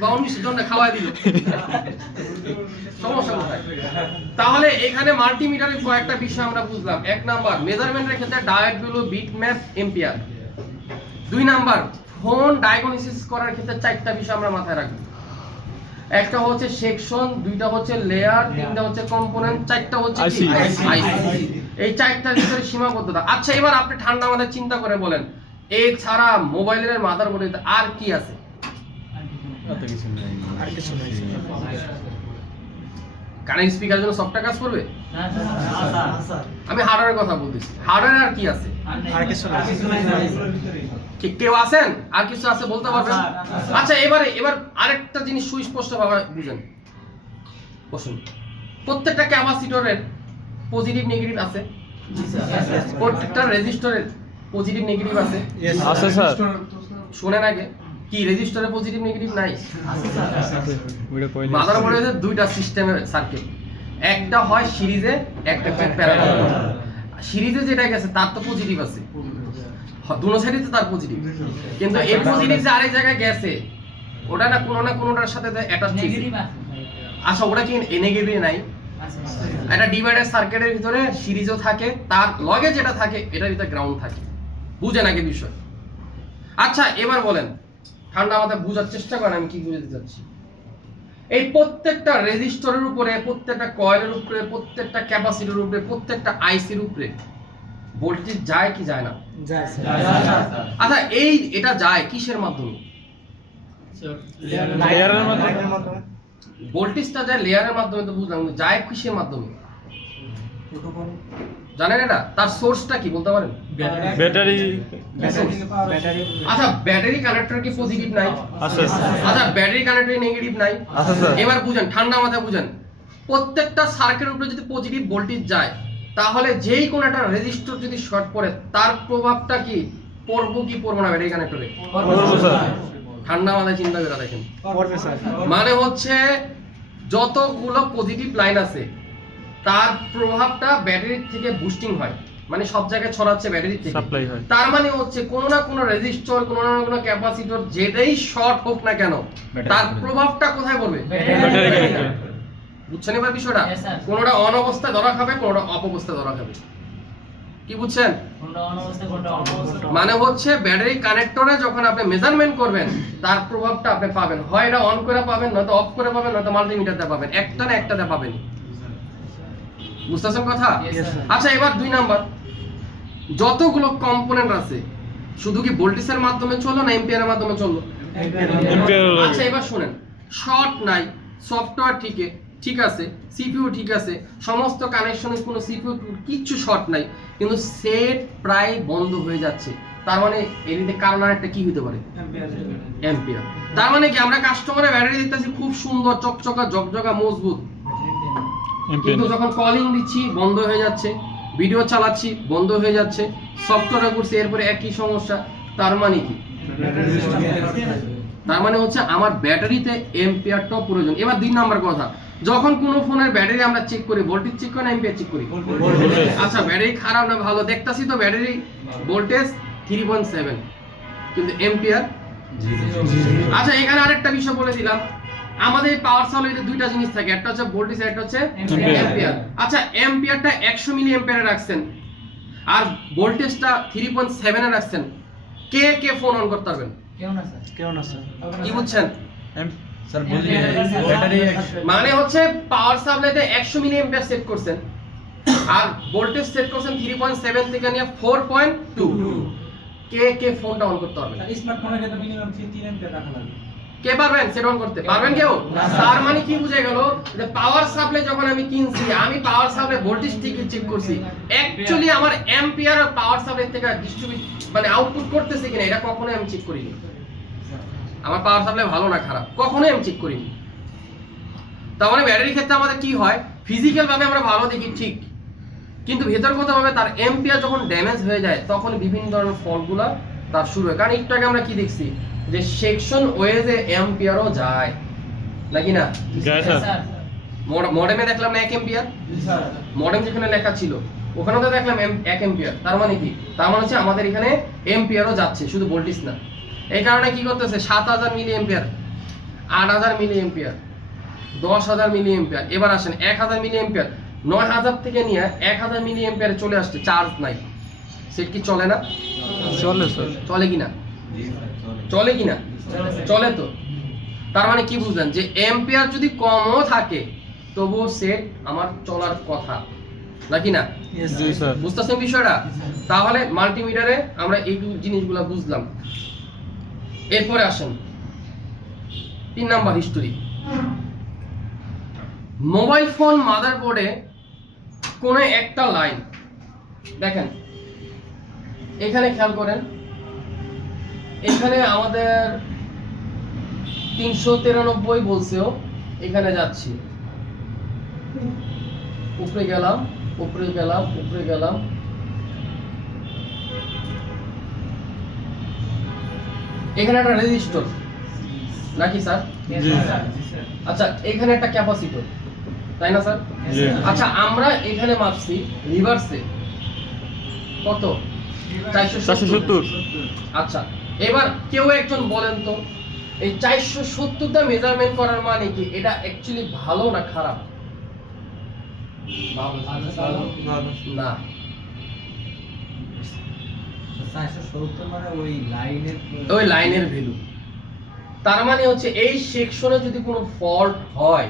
বা 19 জনকে খাওয়াই দিল, সমস্যা কোথায়? তাহলে এখানে মাল্টিমিটারের কয়েকটা বিষয় আমরা বুঝলাম। 1 নাম্বার মেজারমেন্টের ক্ষেত্রে diet value, bit map, ampere. 2 number phone diagnosis করার ক্ষেত্রে 4টা বিষয় আমরা মাথায় রাখবো। একটা হচ্ছে সেকশন, 2টা হচ্ছে লেয়ার, 3টা হচ্ছে কম্পোনেন্ট, 4টা হচ্ছে কি আইসি। এই 4টার ভিতরে সীমাবদ্ধতা। আচ্ছা এবার আপনি ঠান্ডা মাথায় চিন্তা করে বলেন, এছাড়া মোবাইলের মাদারবোর্ডে আর কি আছে? কানের স্পিকার জন্য সফটটা কাজ করবে? আমি হার্ডওয়্যারের কথা বলতেছি, হার্ডওয়্যার আর কি আছে? কেউ আছেন আর কিছু আছে বলতে পারবেন? আচ্ছা এবার আরেকটা জিনিস সুস্পষ্ট ভাবে বুঝেন, বসুন। প্রত্যেকটা ক্যাপাসিটরের পজিটিভ নেগেটিভ আছে, প্রত্যেকটা রেজিস্টরের পজিটিভ নেগেটিভ আছে। আছে স্যার, শুনেন আগে, কি রেজিস্টরে পজিটিভ নেগেটিভ নাই? ওইটা কইলে মাদারবোর্ডে 2টা সিস্টেমের সার্কিট, একটা হয় সিরিজে, একটা প্যারালাল। সিরিজে যেটা গেছে তার তো পজিটিভ আছে, দুনো সাইডে তো তার পজিটিভ, কিন্তু এই পজিটিভ যে আরেক জায়গায় গেছে ওটা না কোনোটার সাথে অ্যাটাচ নেগেটিভ আছে। আচ্ছা ওটা কি নেগেটিভ নাই? একটা ডিভাইডার সার্কিটের ভিতরে সিরিজও থাকে, তার লগে যেটা থাকে এটার ভিতরে গ্রাউন্ড থাকে। বুঝেন আগে বিষয়। আচ্ছা এবার বলেন, ঠান্ডা মাথায় বুঝার চেষ্টা করেন আমি কি বুঝাতে চাচ্ছি। এই প্রত্যেকটা রেজিস্টরের উপরে, প্রত্যেকটা কয়েলের উপরে, প্রত্যেকটা ক্যাপাসিটরের উপরে, প্রত্যেকটা আইসির উপরে ভোল্টেজ যায় কি যায় না? আচ্ছা এটা যায় কিসের মাধ্যমে? লেয়ারের মাধ্যমে। ভোল্টেজটা যায় লেয়ারের মাধ্যমে, তো বুঝলাম, যায় কিসের মাধ্যমে জানেন? এটা তার সোর্সটা কি বলতে পারেন? ব্যাটারি। আচ্ছা ব্যাটারি কানেক্টর কি পজিটিভ নাই? আছে। আচ্ছা ব্যাটারি কানেক্টর নেগেটিভ নাই? আছে স্যার। এবার বুঝেন, ঠান্ডা মাথায় বুঝেন, প্রত্যেকটা সার্কিটের উপরে যদি পজিটিভ ভোল্টেজ যায়, তাহলে যেই কোন একটা রেজিস্টর যদি শর্ট পড়ে তার প্রভাবটা কি পড়বো কি পড়বো না ব্যাটারি কানেক্টরে? ঠান্ডা মাথায় চিন্তা করে দেখেন। মানে হচ্ছে যতগুলো পজিটিভ লাইন আছে তার প্রভাবটা ব্যাটারি থেকে বুস্টিং হয়, মানে সব জায়গায় ছড়াচ্ছে ব্যাটারি থেকে। সাপ্লাই হয়। তার মানে হচ্ছে কোনো না কোনো রেজিস্টর, কোনো না কোনো ক্যাপাসিটর, যেটাই শর্ট হোক না কেন, তার প্রভাবটা কোথায় পড়বে? ব্যাটারি গাড়ি। বুঝছেন এবার বিষয়টা? কোনোটা অন অবস্থায় ধরা খাবে, কোনোটা অফ অবস্থায় ধরা খাবে। কি বুঝছেন? মানে হচ্ছে ব্যাটারি কানেক্টরে যখন আপনি মেজারমেন্ট করবেন, তার প্রভাবটা আপনি পাবেন। হয় এটা অন করে পাবেন, নয়তো অফ করে পাবেন, নয়তো মাল্টিমিটারতে পাবেন। একটা না একটাতে পাবেন। বুঝতেছেন কথা? আচ্ছা, এবার 2 নাম্বার, যতগুলো কম্পোনেন্ট আছে শুধু কি ভোল্টেজের মাধ্যমে চলো না এম্পিয়ারের মাধ্যমে চলো? আচ্ছা, এবার শুনেন, শর্ট নাই, সফটওয়্যার ঠিক আছে, সিপিইউ ঠিক আছে, সমস্ত কানেকশনে কোনো সিপিইউ কিচ্ছু শর্ট নাই, কিন্তু সেট প্রায় বন্ধ হয়ে যাচ্ছে। তার মানে এর কারণ আরেকটা কি হতে পারে? অ্যাম্পিয়ার। তার মানে কি আমরা কাস্টমারের ব্যাটারি দেখতেছি খুব সুন্দর, চকচকা, জকজকা, মজবুত, কিন্তু যখন কলিং দিচ্ছি বন্ধ হয়ে যাচ্ছে, ভিডিও চালাচ্ছি বন্ধ হয়ে যাচ্ছে, সফটওয়্যারে করছি এরপরে একই সমস্যা। তার মানে কি? তার মানে হচ্ছে আমার ব্যাটারিতে এম্পিয়ারটাও প্রয়োজন। এবার 2 নাম্বার কথা, যখন কোনো ফোনের ব্যাটারি আমরা চেক করি, ভোল্টেজ চেক করি না এম্পিয়ার চেক করি? আচ্ছা, ব্যাটারি খারাপ না ভালো দেখতাছি তো ব্যাটারি ভোল্টেজ 3.7, কিন্তু এম্পিয়ার। আচ্ছা, এখানে আরেকটা বিষয় বলে দিলাম, আমাদের পাওয়ার সাপ্লাইতে 2টা জিনিস থাকে, একটা হচ্ছে ভোল্টেজ, একটা হচ্ছে এম্পিয়ার। আচ্ছা, এম্পিয়ারটা 100 মিলি এম্পিয়ারে রাখছেন আর ভোল্টেজটা 3.7 এ রাখছেন, কে ফোন অন করতে পারবেন? কেউ না স্যার। কি বুঝছেন? স্যার বললি ব্যাটারি মানে হচ্ছে পাওয়ার সাপ্লাইতে 100 মিলি এম্পিয়ার সেট করছেন আর ভোল্টেজ সেট করছেন 3.7 থেকে নিয়ে 4.2, কে ফোনটা অন করতে পারবেন? স্মার্টফোনের ক্ষেত্রে মিনিমাম 3 এম্পিয়ার রাখা লাগে। কে পারবেন সেট অন করতে? পারবেন কেউ? তার মানে কি বুঝে গেল যে পাওয়ার সাপ্লাই যখন আমি কিনছি, আমি পাওয়ার সাপ্লাই ভোল্টেজ ঠিক চেক করছি, অ্যাকচুয়ালি আমার অ্যাম্পিয়ার আর পাওয়ার সাপ্লাই থেকে ডিস্ট্রিবিউট মানে আউটপুট করতেছে কিনা এটা কখনোই আমি চেক করিনি। আমার পাওয়ার সাপ্লাই ভালো না খারাপ কখনোই আমি চেক করিনি। তার মানে ব্যাটারির ক্ষেত্রে আমাদের কি হয়, ফিজিক্যাল ভাবে আমরা ভালো দেখি ঠিক, কিন্তু ভেতরগত ভাবে তার অ্যাম্পিয়ার যখন ড্যামেজ হয়ে যায় তখন বিভিন্ন ধরনের ফল্টগুলো তার শুরু হয়। কারণ একটু আগে আমরা কি দেখছি যে সেকশন ওয়েজে অ্যাম্পিয়ারও যায় নাকি না? মডেমে দেখলাম না 1 অ্যাম্পিয়ার, মডেম যেখানে লেখা ছিল ওখানেও তো দেখলাম 1 অ্যাম্পিয়ার। তার মানে কি? তার মানে হচ্ছে আমাদের এখানে অ্যাম্পিয়ারও যাচ্ছে, শুধু ভোল্টেজ না। এই কারণে কি করতেছে 7000 milliampere, 8000 milliampere, 10000 milliampere. এবার আসেন 1000 মিলি অ্যাম্পিয়ার, 9000 থেকে নিয়ে 1000 মিলি অ্যাম্পিয়ারে চলে আসছে, চার্জ নাই, সেট কি চলে না? চলে স্যার। চলে কিনা? চলে কিনা? চলে তো। তার মানে কি বুঝলেন যে অ্যাম্পিয়ার যদি কমও থাকে তবুও সেট আমার চলার কথা নাকি না? জি স্যার। বুঝতেছেন বিষয়টা? তাহলে মাল্টিমিটারে আমরা এই জিনিসগুলো বুঝলাম। এরপরে আসেন 3 নাম্বার হিস্টোরি। মোবাইল ফোন মাদারবোর্ডে কোন একটা লাইন দেখেন, এখানে খেয়াল করেন, এখানে আমাদের 393 বলছেও, এখানে যাচ্ছি, উপরে গেলাম, উপরে গেলাম, উপরে গেলাম, এখানে একটা রেজিস্টর নাকি স্যার? জি। আচ্ছা, এখানে একটা ক্যাপাসিটর, তাই না স্যার? জি। আচ্ছা, আমরা এখানে মাপছি রিভার্সে কত? 470। আচ্ছা, এবার কেউ একজন বলেন তো এই 470টা মেজারমেন্ট করার মানে কি? এটা অ্যাকচুয়ালি ভালো না খারাপ? না, 470 মানে ওই লাইনের ভ্যালু। তার মানে হচ্ছে এই সেকশনে যদি কোনো ফল্ট হয়,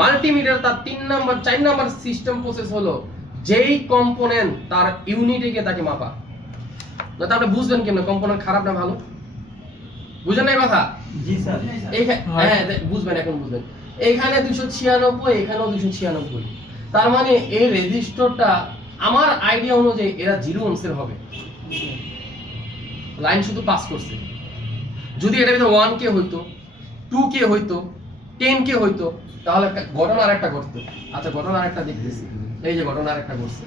মাল্টিমিটার তার 3 নাম্বার 4 নাম্বার সিস্টেম প্রসেস হলো যেই কম্পোনেন্ট তার ইউনিটে গিয়ে তাকে মাপা। না তো আপনি বুঝবেন কেমনে কম্পোনেন্ট খারাপ না ভালো? বুঝেন না এই কথা? জি স্যার। হ্যাঁ, বুঝবেন, এখন বুঝবেন। এখানে 296, এখানেও 296। তার মানে এই রেজিস্টরটা আমার আইডিয়া অনুযায়ী এরা 0 ওহমসের হবে, লাইন শুধু পাস করছে। যদি এটা ভিতরে 1K হইতো, 2K হইতো, 10K হইতো, তাহলে ঘটনা আরেকটা ঘটতো। আচ্ছা, ঘটনা আরেকটা দেখতেছি, এই যে ঘটনা আরেকটা ঘটছে,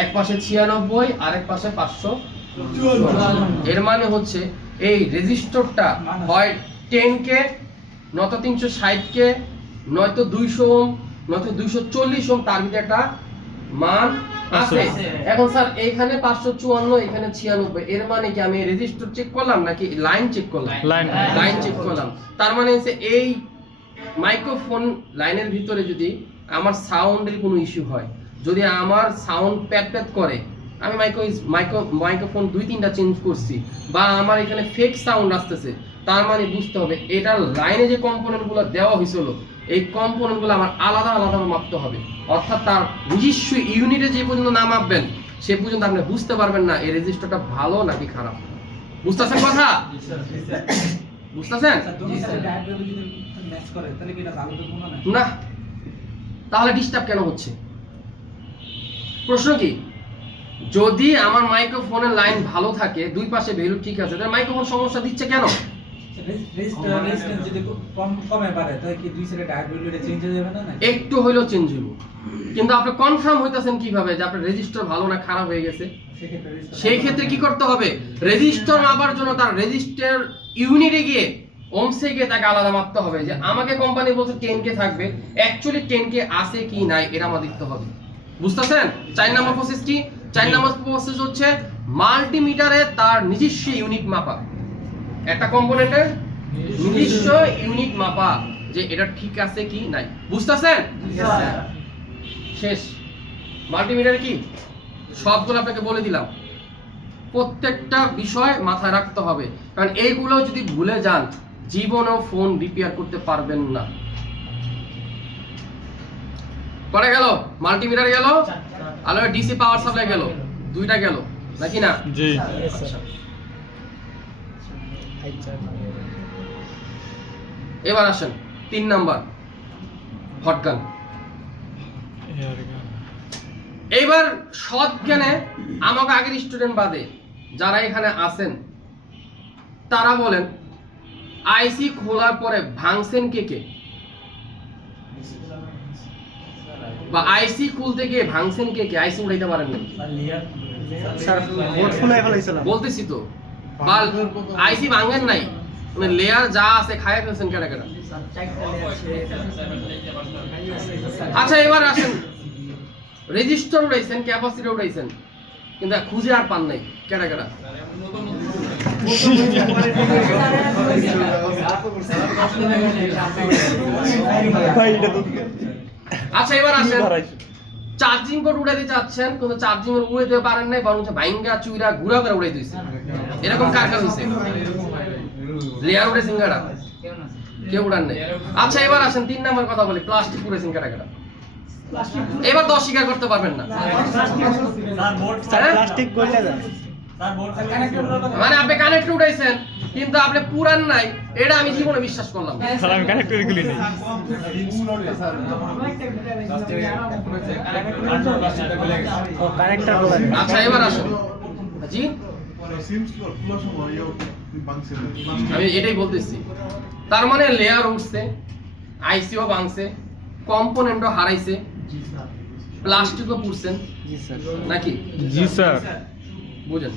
এক পাশে 96 আরেক পাশে 500। এর মানে হচ্ছে এই রেজিস্টরটা হয় 10K, নয়তো 360K, নয়তো 200 ওহম, নয়তো 240 ওহম, তার ভিতরে একটা মান আছে। এখন স্যার এইখানে 554, এখানে 96, এর মানে কি আমি রেজিস্টার চেক করলাম নাকি লাইন চেক করলাম? লাইন চেক করলাম। তার মানে হচ্ছে এই মাইক্রোফোন লাইনের ভিতরে যদি আমার সাউন্ডের কোনো ইস্যু হয়, যদি আমার সাউন্ড প্যাট প্যাট করে, আমি মাইক্রোফোন 2-3টা চেঞ্জ করছি, বা আমার এখানে ফেক সাউন্ড আসতেছে, তার মানে বুঝতে হবে এটার লাইনে যে কম্পোনেন্টগুলো দেওয়া হয়েছিল, এই কম্পোনেন্টগুলো আমার আলাদা আলাদা মাপতে হবে। অর্থাৎ তার নিজস্ব ইউনিটে যে পর্যন্ত না মাপবেন সে পর্যন্ত আপনি বুঝতে পারবেন না এই রেজিস্টারটা ভালো নাকি খারাপ। বুঝতেছেন কথা? বুঝতেছেন না? তাহলে ডিস্টার্ব কেন হচ্ছে? প্রশ্ন কি? যদি আমার মাইক্রোফোনের লাইন ভালো থাকে, দুই পাশে ভ্যালু ঠিক আছে, তাহলে মাইক্রোফোন সমস্যা দিচ্ছে কেন? একটু হইলেও চেঞ্জ হইব, কিন্তু আপনি কনফার্ম হইতাছেন কিভাবে যে আপনার রেজিস্টার ভালো না খারাপ হয়ে গেছে? সেই ক্ষেত্রে কি করতে হবে? রেজিস্টার মাপার জন্য তার রেজিস্টার ইউনিটে গিয়ে ওমসে গিয়ে তাকে আলাদা মাপতে হবে যে আমাকে কোম্পানি বলছে 10K থাকবে, অ্যাকচুয়ালি 10K আছে কি নাই এটা আমার দেখতে হবে। বুঝতেছেন? 4 নাম্বার প্রসেস কি? 4 নাম্বার প্রসেস হচ্ছে মাল্টিমিটারে তার নিজস্ব ইউনিট মাপা, একটা কম্পোনেন্টের নিজস্ব ইউনিট মাপা যে এটা ঠিক আছে কি নাই। বুঝতেছেন? শেষ। মাল্টিমিটারে কি সবগুলো আপনাকে বলে দিলাম, প্রত্যেকটা বিষয় মাথায় রাখতে হবে, কারণ এইগুলো যদি ভুলে যান জীবনেও ফোন রিপেয়ার করতে পারবেন না। কটা গেল? মাল্টিমিটার গেল, আর ডিসি পাওয়ার সাপ্লাই গেল, দুইটা গেল নাকি না? জি এবার আসেন 3 নাম্বার হটগান। এইবার সৎজ্ঞানে আমাকে আগের স্টুডেন্ট বাদে যারা এখানে আছেন তারা বলেন আইসি খোলার পরে ভাঙছেন কে কে? বা আইসি খুলতে গিয়ে ভাঙছেন কে কে? আইসি উঠাইতে পারেন না বলতেছি তো, বা আইসি ভাঙেন নাই, মানে লেয়ার যা আছে খায়া ফেলছেন কেটা কেটা? আচ্ছা এবার আসেন রেজিস্টার উঠাইছেন, ক্যাপাসিটর উঠাইছেন, কিন্তু খুঁজে আর পান নাই কেটা কেটা? আচ্ছা এবার আসেন চার্জিং পোর্ট উড়াইতে চাচ্ছেন, কিন্তু চার্জিং পোর্ট উড়াইতে পারেন নাই, বরং ভাইঙ্গা চুইরা ঘুরা করে উড়াই দিয়েছে। এরকম কার কার হইছে? লেয়ার উড়াইছেন কেটা? কেউ উড়ান নাই। আচ্ছা এবার আসেন 3 নাম্বার কথা বলি, প্লাস্টিক উড়াইছেন কেটা কেটা? এবার তো অস্বীকার করতে পারবেন না, মানে আপনি কানেক্টর উঠাইছেন কিন্তু আপনি পুরান নাই, এটা আমি জীবনে বিশ্বাস করলাম না। আমি কানেক্টর গুলি নেই। আচ্ছা এবার আসুন জি, আমি এটাই বলতেছি, তার মানে লেয়ার উঠছে, আইসিও ভাঙছে, কম্পোনেন্টও হারাইছে, প্লাস্টিকও পুড়ছেন নাকি? জি স্যার। বুঝেন?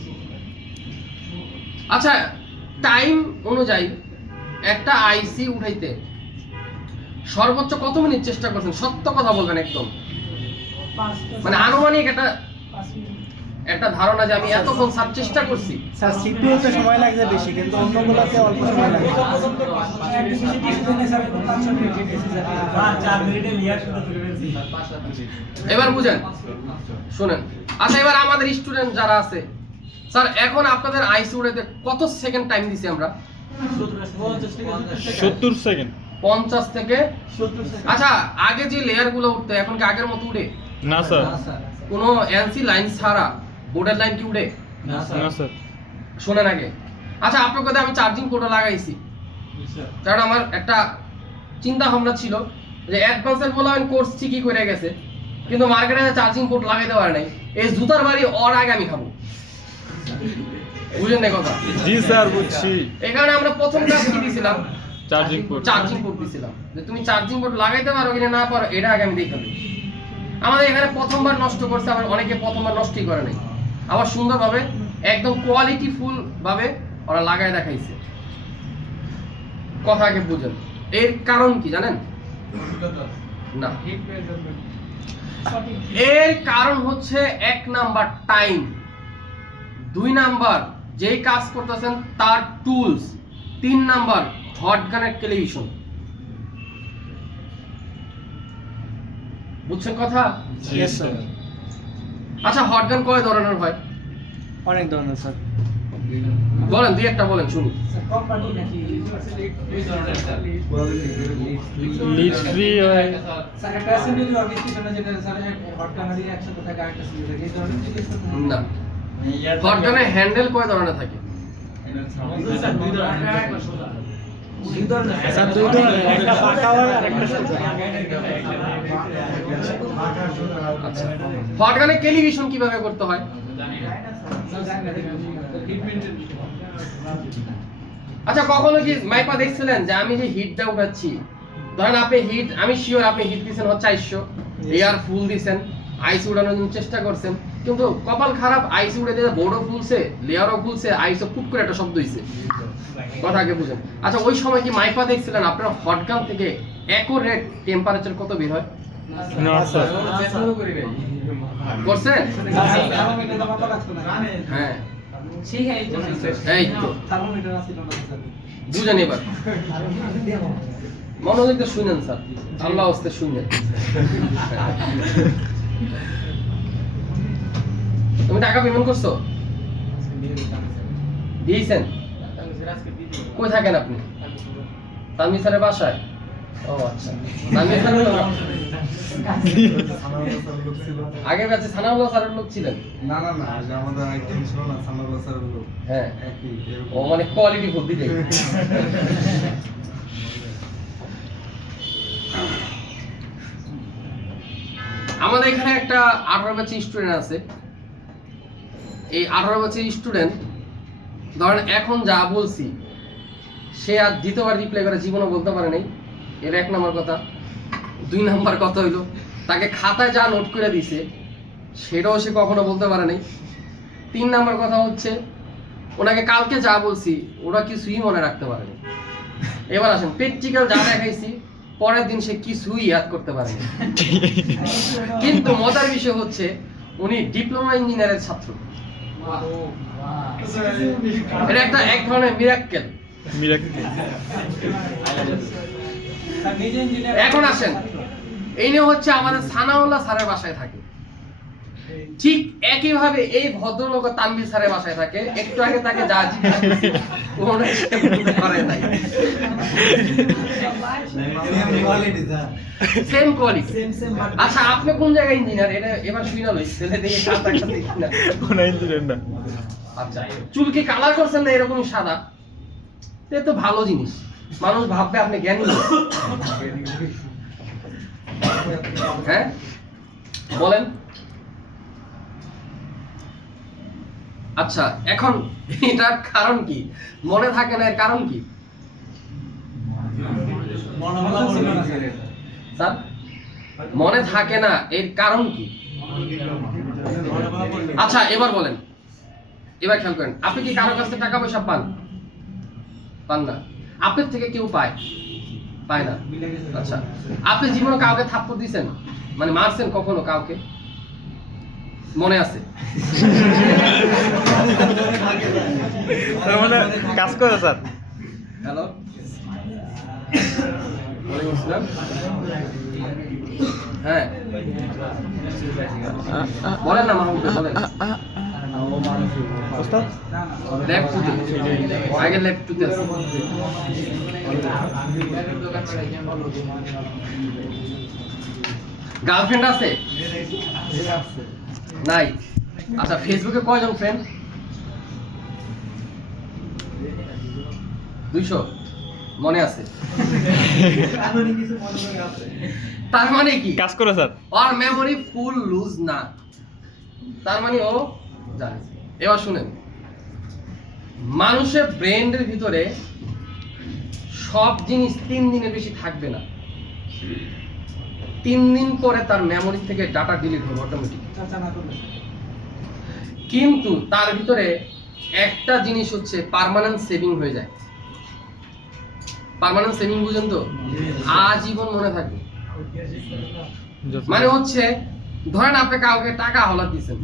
আচ্ছা টাইম অনুযায়ী একটা আইসি উঠাইতে সর্বোচ্চ কত মিনিট চেষ্টা করছেন? সত্য কথা বলবেন একদম, মানে আনুমানিক একটা ধারণা যে আমি এতক্ষণ স্যার চেষ্টা করছি। স্যার সিপিইউতে সময় লাগছে বেশি, কিন্তু অন্যগুলোতে অল্প সময় লাগে। এবার বুঝেন, শুনেন। আচ্ছা এবার আমাদের স্টুডেন্ট যারা আছে, স্যার এখন আপনাদের আইসি উঠাইতে কত সেকেন্ড টাইম দিছি আমরা? 70 সেকেন্ড। 50 থেকে 70 সেকেন্ড। আচ্ছা আগে যে লেয়ার গুলো উঠতো এখন কি আগের মতো উঠে? না স্যার। কোনো এনসি লাইন ছাড়া বোর্ডের লাইন কি উঠে? না স্যার। শোনেন আগে। আচ্ছা আপনার কথা আমি চার্জিং পোর্টও লাগাইছি, কারণ আমার একটা চিন্তা ভাবনা ছিল যে অ্যাডভান্সের বলাবেন কোর্স ঠিকই করে গেছে, কিন্তু মার্কেটে চার্জিং পোর্ট লাগাইতে পারে নাই, এই জুতার বাড়ি ওর আগে আমি খাবো। বুঝলেন না কথা? জি স্যার বুঝছি। এই কারণে আমরা প্রথম কাজ কি দিয়েছিলাম? Charging port. চার্জিং পোর্ট দিয়েছিলাম, যে তুমি চার্জিং পোর্ট লাগাইতে পারো কিনা না পারো এটা আগে আমি দেখে নেব। আমাদের এখানে প্রথমবার নষ্ট করছে, আবার অনেকে প্রথমবার নষ্টই করে নাই, আবার সুন্দরভাবে একদম কোয়ালিটি ফুল ভাবে ওরা লাগায় দেখাইছে। কথা আগে বুঝেন, এর কারণ কি জানেন? না এর কারণ হচ্ছে 1 নাম্বার টাইম, 2 নাম্বার যেই কাজ করতেছেন তার টুলস, 3 নাম্বার হট গানের টেলিভিশন। বুঝছেন কথা? Yes sir. আচ্ছা, হট গান কয় ধরনের হয় অনেক ধরনের স্যার। বলেন, দুই একটা বলেন শুনি। লিড ফ্রি হয়, না, হট গানের হ্যান্ডেল কয় ধরনের থাকে? স্যার 2 ধরনের, একটা পাকা হয় আর একটা সোজা। আচ্ছা, হট গানের টেলিভিশন কিভাবে করতে হয়? আচ্ছা, কখনো কি মাইপা দেখছিলেন যে আমি যে হিটটা উঠাচ্ছি, ধরেন আপনি হিট, আমি শিওর আপনি হিট দিচ্ছেন হচ্ছে 400, এয়ার ফুল দিচ্ছেন, আইস উড়ানোর জন্য চেষ্টা করছেন, কিন্তু কপাল খারাপ, আইস উড়ে দিয়ে বোর্ডও ফুলছে, লেয়ারও ফুলছে, আইসও ফুট করে একটা শব্দ হইছে। কথা আগে বুঝেন। আচ্ছা, ওই সময় কি মাইপা দেখছিলেন আপনার হট গান থেকে অ্যাকুরেট টেম্পারেচার কত বের হয়? না স্যার। করছেন? হ্যাঁ, এই তো বুঝেন। এবার মনোযোগ দিয়ে শুনেন স্যার, আল্লাহ হস্তে শুনেন। তুমি টাকা পেমেন্ট করছো? দিয়েছেন? কই থাকেন আপনি? তানভীর স্যারের বাসায়? ও আচ্ছা, তানভীর স্যারের লোক? আগে ব্যাচে সানাউল্লাহ স্যারের লোক ছিলেন? না না না, যে আমাদের আইটেম ছিল না সানাউল্লাহ স্যারের লোক। হ্যাঁ, একই এরকম। ও মানে কোয়ালিটি বুদ্ধি দেয়। আমাদের এখানে একটা 18 ব্যাচের স্টুডেন্ট আছে। এই 18 ব্যাচের স্টুডেন্ট ধরেন এখন যা বলছি সে আর দ্বিতীয়বার রিপ্লাই করে জীবনও বলতে পারে নাই। এর 1 নাম্বার কথা। 2 নাম্বার কথা হইলো তাকে খাতায় যা নোট করে দিছে সেটাও সে কখনো বলতে পারে নাই। 3 নাম্বার কথা হচ্ছে ওনাকে কালকে যা বলছি ওরা কিছুই মনে রাখতে পারেনি। এবার আসেন, প্র্যাকটিক্যাল যা দেখাইছি পরের দিন সে কিছুই ইয়াদ করতে পারেনি। কিন্তু মজার বিষয় হচ্ছে উনি ডিপ্লোমা ইঞ্জিনিয়ারের ছাত্র। এটা একটা এক ধরনের মিরাক্কেল। এখন আসেন, এই নিয়ে হচ্ছে আমাদের সানাউল্লাহ স্যারের বাসায় থাকে। ঠিক একইভাবে এই ভদ্রলোক তানভীর স্যারের বাসায় থাকে। একটু আগে তাকে যা জিজ্ঞাসা করছি কোনো সে বলতে পারে নাই। Same quality. আচ্ছা, আপনি কোন জায়গায় ইঞ্জিনিয়ার? এটা এবার শুইনা লই, ছেলে দেখে কাটা কাটা দেখি না। কোন ইঞ্জিনিয়ার না। আচ্ছা, চুল কি কালার করছেন না এরকম সাদা? এটা তো ভালো জিনিস, মানুষ ভাববে আপনি জ্ঞানী। হ্যাঁ বলেন। আচ্ছা, এখন এটার কারণ কি? মনে থাকে না, এর কারণ কি স্যার? মনে থাকে না, এর কারণ কি? আচ্ছা, এবার বলেন, এবার খেয়াল করেন, আপনি কি কারো কাছ থেকে টাকা পয়সা পান? পান না। আপনার থেকে কেউ পায়? পায় না। আচ্ছা, আপনি জীবনে কাউকে থাপ্পড় দিয়েছেন, মানে মারছেন কখনো কাউকে? মনে আছে? তার মানে কাজ করে স্যার। হ্যালো, ওয়ালাইকুম আসসালাম। হ্যাঁ বলেন না মাহমুদ ভাই, বলেন। ওস্তাদ লেফট টুতে, আগে লেফট টুতে আছে। গার্লফ্রেন্ড আছে? নাই। আচ্ছা, ফেসবুকে কয়জন ফ্রেন্ড? 200? মনে আছে? তার মানে কি? কাজ করে স্যার। ওর মেমোরি ফুল লুজ না, তার মানে ও জানে। এবার শুনেন, মানুষের ব্রেনের ভিতরে সব জিনিস 3 দিনের বেশি থাকবে না। 3 দিন পরে তার মেমোরি থেকে ডাটা ডিলিট হবে অটোমেটিক। কিন্তু তার ভিতরে একটা জিনিস হচ্ছে পার্মানেন্ট সেভিং হয়ে যায়। পার্মানেন্ট সেভিং বুঝেন তো? আজীবন মনে থাকবে। মানে হচ্ছে ধরেন আপনি কাউকে টাকা হাওলাত দিচ্ছেন,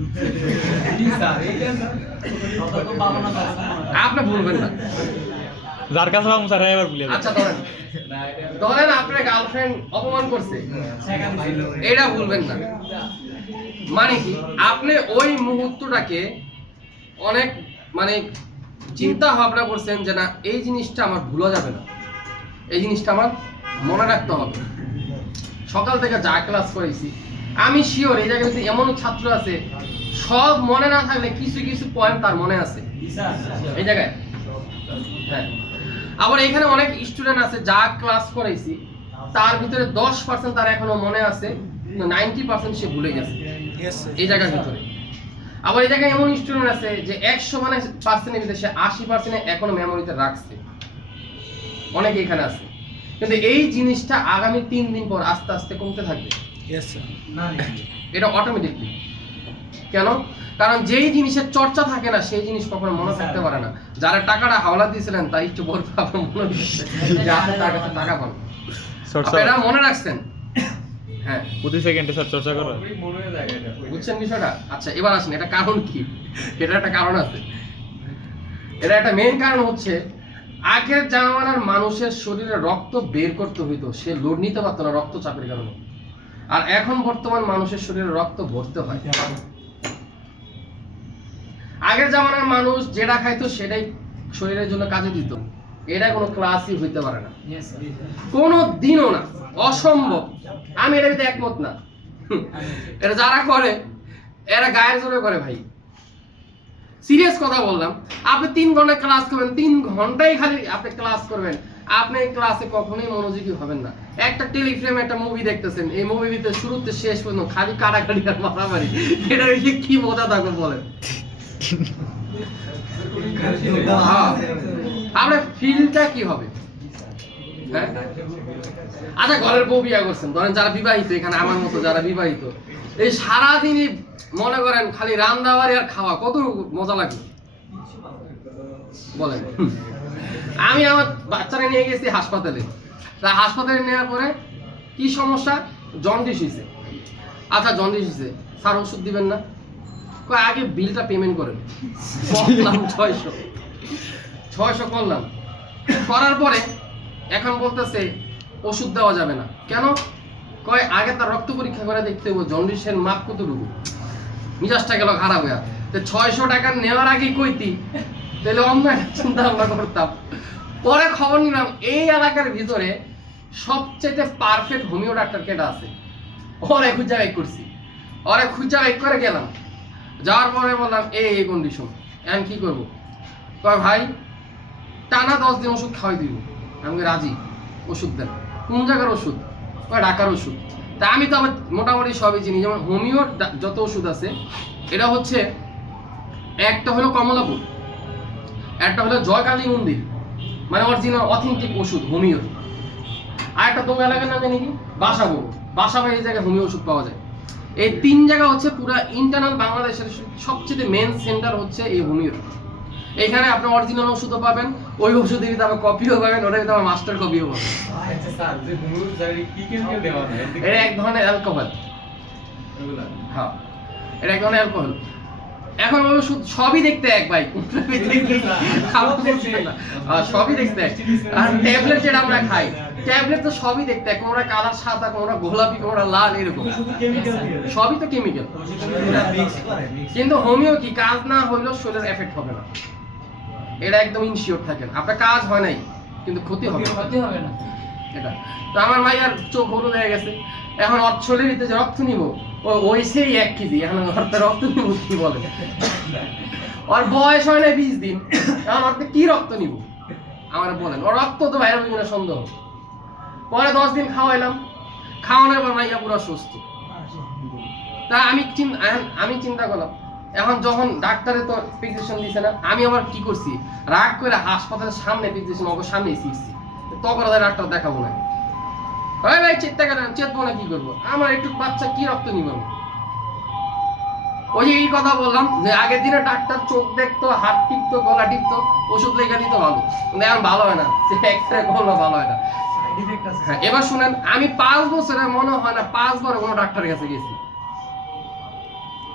কথা তো পাবো না তার আপনি ভুলবেন না। যার কাছে পাবো স্যার এবার ভুলে আচ্ছা ধরেন ধরেন আপনার গার্লফ্রেন্ড অপমান করছে, এটা ভুলবেন না। মানে কি আপনি ওই মুহূর্তটাকে অনেক মানে চিন্তা ভাবনা করছেন যে না এই জিনিসটা আমার ভুলা যাবে না, এই জিনিসটা আমার মনে রাখতে হবে। সকাল থেকে যা ক্লাস করেছি আমি শিওর এই জায়গায় এমনও ছাত্র আছে সব মনে না থাকলে কিছু কিছু পয়েন্ট তার মনে আছে এই জায়গায়। হ্যাঁ, আবার এখানে অনেক স্টুডেন্ট আছে যা ক্লাস করেছি তার ভিতরে 10% তার এখনো মনে আছে, 90% সে ভুলে গেছে এই জায়গার ভিতরে। আবার এই জায়গায় এমন স্টুডেন্ট আছে যে 100% ভিতরে সে 80% এখনো মেমোরিতে রাখছে, অনেকে এখানে আছে। কিন্তু এই জিনিসটা আগামী 3 দিন পর আস্তে আস্তে কমতে থাকবে, এটা অটোমেটিকলি। কেন? কারণ যেই জিনিসের চর্চা থাকে না সেই জিনিস কখনো মনে থাকতে পারে না। যারা টাকাটা হাওলা দিয়েছিলেন তাই একটু বলবে আপনার মনে হচ্ছে যে আপনি তার কাছে টাকা পান, আপনারা মনে রাখছেন। হ্যাঁ, প্রতি সেকেন্ডে স্যার চর্চা করা। বুঝছেন বিষয়টা? আচ্ছা এবার আসেন এটা কারণ কি। এটা একটা কারণ আছে, এটা একটা মেইন কারণ হচ্ছে আগের জামানার মানুষের শরীরে রক্ত বের করতে হইতো, সে লোড নিতে পারতো না রক্তচাপের কারণে। আর এখন বর্তমান মানুষের শরীরে রক্ত ভরতে হয়। আগের জামানার মানুষ যেটা খাইতো সেটাই শরীরের জন্য কাজে দিত, এটা কোনো ক্লাসই হইতে পারে না, কোনো দিনও না, অসম্ভব। আমি এটার ভিতরে একমত না। এটা যারা করে এরা গায়ের জোরে করে ভাই, সিরিয়াস কথা বললাম। আপনি 3 ঘন্টা ক্লাস করবেন, 3 ঘন্টাই খালি আপনি ক্লাস করবেন, আপনি ক্লাসে কখনোই মনোযোগী হবেন না। একটা টেলিফিল্ম একটা মুভি দেখতেছেন, এই মুভির ভিতরে শুরুতে শেষ পর্যন্ত খালি কাটাকাটি আর মারামারি, এটা কি মজা থাকবে বলেন? আপনার ফিলটা কি হবে? হ্যাঁ, আচ্ছা ঘরের বউ বিয়ে করছেন, ধরেন যারা বিবাহিত, এখানে আমার মতো যারা বিবাহিত, এই সারাদিনই মনে করেন খালি রান্নাবাড়ি আর খাওয়া, কত মজা লাগে বলেন। আমি আমার বাচ্চারা নিয়ে গেছি হাসপাতালে, তা হাসপাতালে নেওয়ার পরে কি সমস্যা? জন্ডিস হয়েছে। আচ্ছা জন্ডিস হয়েছে, স্যার ওষুধ দিবেন না? আগে বিলটা পেমেন্ট করেন। করলাম 600 করলাম, করার পরে এখন বলতেছে ওষুধ দেওয়া যাবে না। কেন? কয় আগে তার রক্ত পরীক্ষা করে দেখতে হবে জন্ডিসের মাপ কতটুকু। মিজাজটা গেল খারাপ হয়ে। 600 টাকা নেওয়ার আগেই কইতি তাহলে অন্য চিন্তা ভাবনা করতাম। পরে খবর নিলাম এই এলাকার ভিতরে সবচেয়ে পারফেক্ট হোমিও ডাক্তার কেটা আছে, ওরে খুঁজা বেক করছি, ওরে খুঁজা বেক করে গেলাম। যাওয়ার পরে বললাম এই কন্ডিশন, এখন কি করবো? কয় ভাই টানা 10 দিন ওষুধ খাওয়াই দিব। আমি রাজি, ওষুধ দেন। কোন জায়গার ওষুধ? কয় ঢাকার ওষুধ। তা আমি তো আবার মোটামুটি সবই চিনি, যেমন হোমিওর যত ওষুধ আছে এটা হচ্ছে একটা হলো কমলাপুর, একটা হলো জয়কালী মন্দির, মানে অরিজিনাল অথেন্টিক ওষুধ হোমিওর। আর একটা দোকান এলাকার নাম জানি কি বাসাবো, বাসাবো এই জায়গায় হোমিও ওষুধ পাওয়া যায়। এই 3 জায়গা হচ্ছে পুরো ইন্টারনাল বাংলাদেশের সবচেয়ে মেন সেন্টার হচ্ছে এই হোমিওর। এখানে আপনি অরিজিনাল ওষুধও পাবেন, ওই ওষুধের ভিতরে আবার কপিও পাবেন, ওটার ভিতরে আবার মাস্টার কপিও পাবেন। এটা এক ধরনের অ্যালকোহল। হ্যাঁ, এটা এক ধরনের অ্যালকোহল। এখন ওষুধ সবই দেখতে এক ভাই, সবই দেখতে এক। আর ট্যাবলেট যেটা আমরা খাই, ট্যাবলেট তো সবই দেখতে এক, কোনটা কালার সাদা, কোনটা গোলাপি, কোনটা লাল, এরকম সবই তো কেমিক্যাল। কিন্তু হোমিও কি কাজ না হইলেও শরীরের এফেক্ট হবে না, এটা একদম ইনশিওর থাকেন। আপনার কাজ হয় নাই কিন্তু ক্ষতি হবে না এটা। তো আমার ভাই আর চোখ হলুদ হয়ে গেছে, এখন ওর শরীরে যে রক্ত নিব ওই সেই 1 কেজি, এখন রক্ত নিব কি বলে? ওর বয়স হয় না 20 দিন, এখন ওর কি রক্ত নিব আমার বলেন? ওর রক্ত তো বাইরে হইবে না সন্দেহ। পরে 10 দিন খাওয়াইলাম, খাওয়ানোর পর মাইয়া পুরো সুস্থ। তা আমি চিন্তা করলাম, এখন যখন ডাক্তারে তো প্রেসক্রিপশন দিছে না, আমি আবার কি করছি, রাগ করে হাসপাতালের সামনে প্রেসক্রিপশন ওকে সামনে শিখছি, তখন ডাক্তার দেখাবো না। ভাই ভাই চিন্তা করেন, চেতবো না কি করবো? আমার একটু বাচ্চা কি রক্ত নিব? ওই যে এই কথা বললাম যে আগের দিনে ডাক্তার চোখ দেখতো, হাত টিপতো, গলা টিপতো, ওষুধ লেখা দিত ভালো, কিন্তু এখন ভালো হয় না, এক্সরে করলো ভালো হয় না। হ্যাঁ, এবার শুনেন, আমি 5 বছরে মনে হয় না 5 বার কোনো ডাক্তারের কাছে গেছি।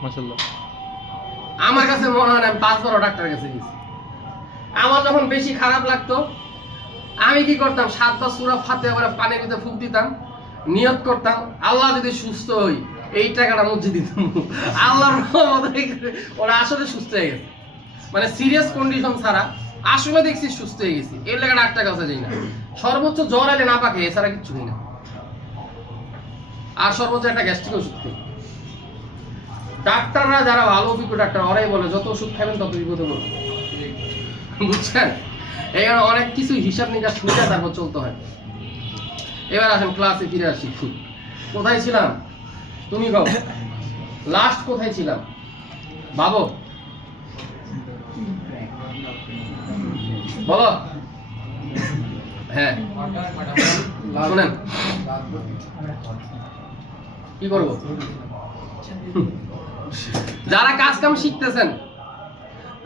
মাশাআল্লাহ। আমার কাছে মনে হয় না আমি 5-12 ডাক্তারের কাছে গেছি। আমার যখন বেশি খারাপ লাগতো আমি কি করতাম, 7বার সূরা ফাতিহা করে পানির ভিতরে ফুঁক দিতাম, নিয়ত করতাম আল্লাহ যদি সুস্থ হই এই টাকাটা মসজিদ দিতাম। আল্লাহর রহমতে ওরা আসলে সুস্থ হয়ে গেছে, মানে সিরিয়াস কন্ডিশন ছাড়া আসলে দেখছি সুস্থ হয়ে গেছি। এর লেগে ডাক্তার কাছে যাই না, সর্বোচ্চ জ্বর এলে না পাকে, এছাড়া কিচ্ছু খাই না। আর সর্বোচ্চ একটা গ্যাস্ট্রিক ওষুধ খাই। ডাক্তাররা যারা ভালো অভিজ্ঞ ডাক্তার ওরাই বলে যত ওষুধ খাবেন তত বিপদে পড়বেন, বুঝছেন? এখানে অনেক কিছু হিসাব নিকাশ নিয়ে তারপর চলতে হয়। এবার আসেন ক্লাসে ফিরে আসি। কোথায় ছিলাম তুমি গাও, লাস্ট কোথায় ছিলাম বাবু বলো। হ্যাঁ শুনেন কি করবো, যারা কাজ কাম শিখতেছেন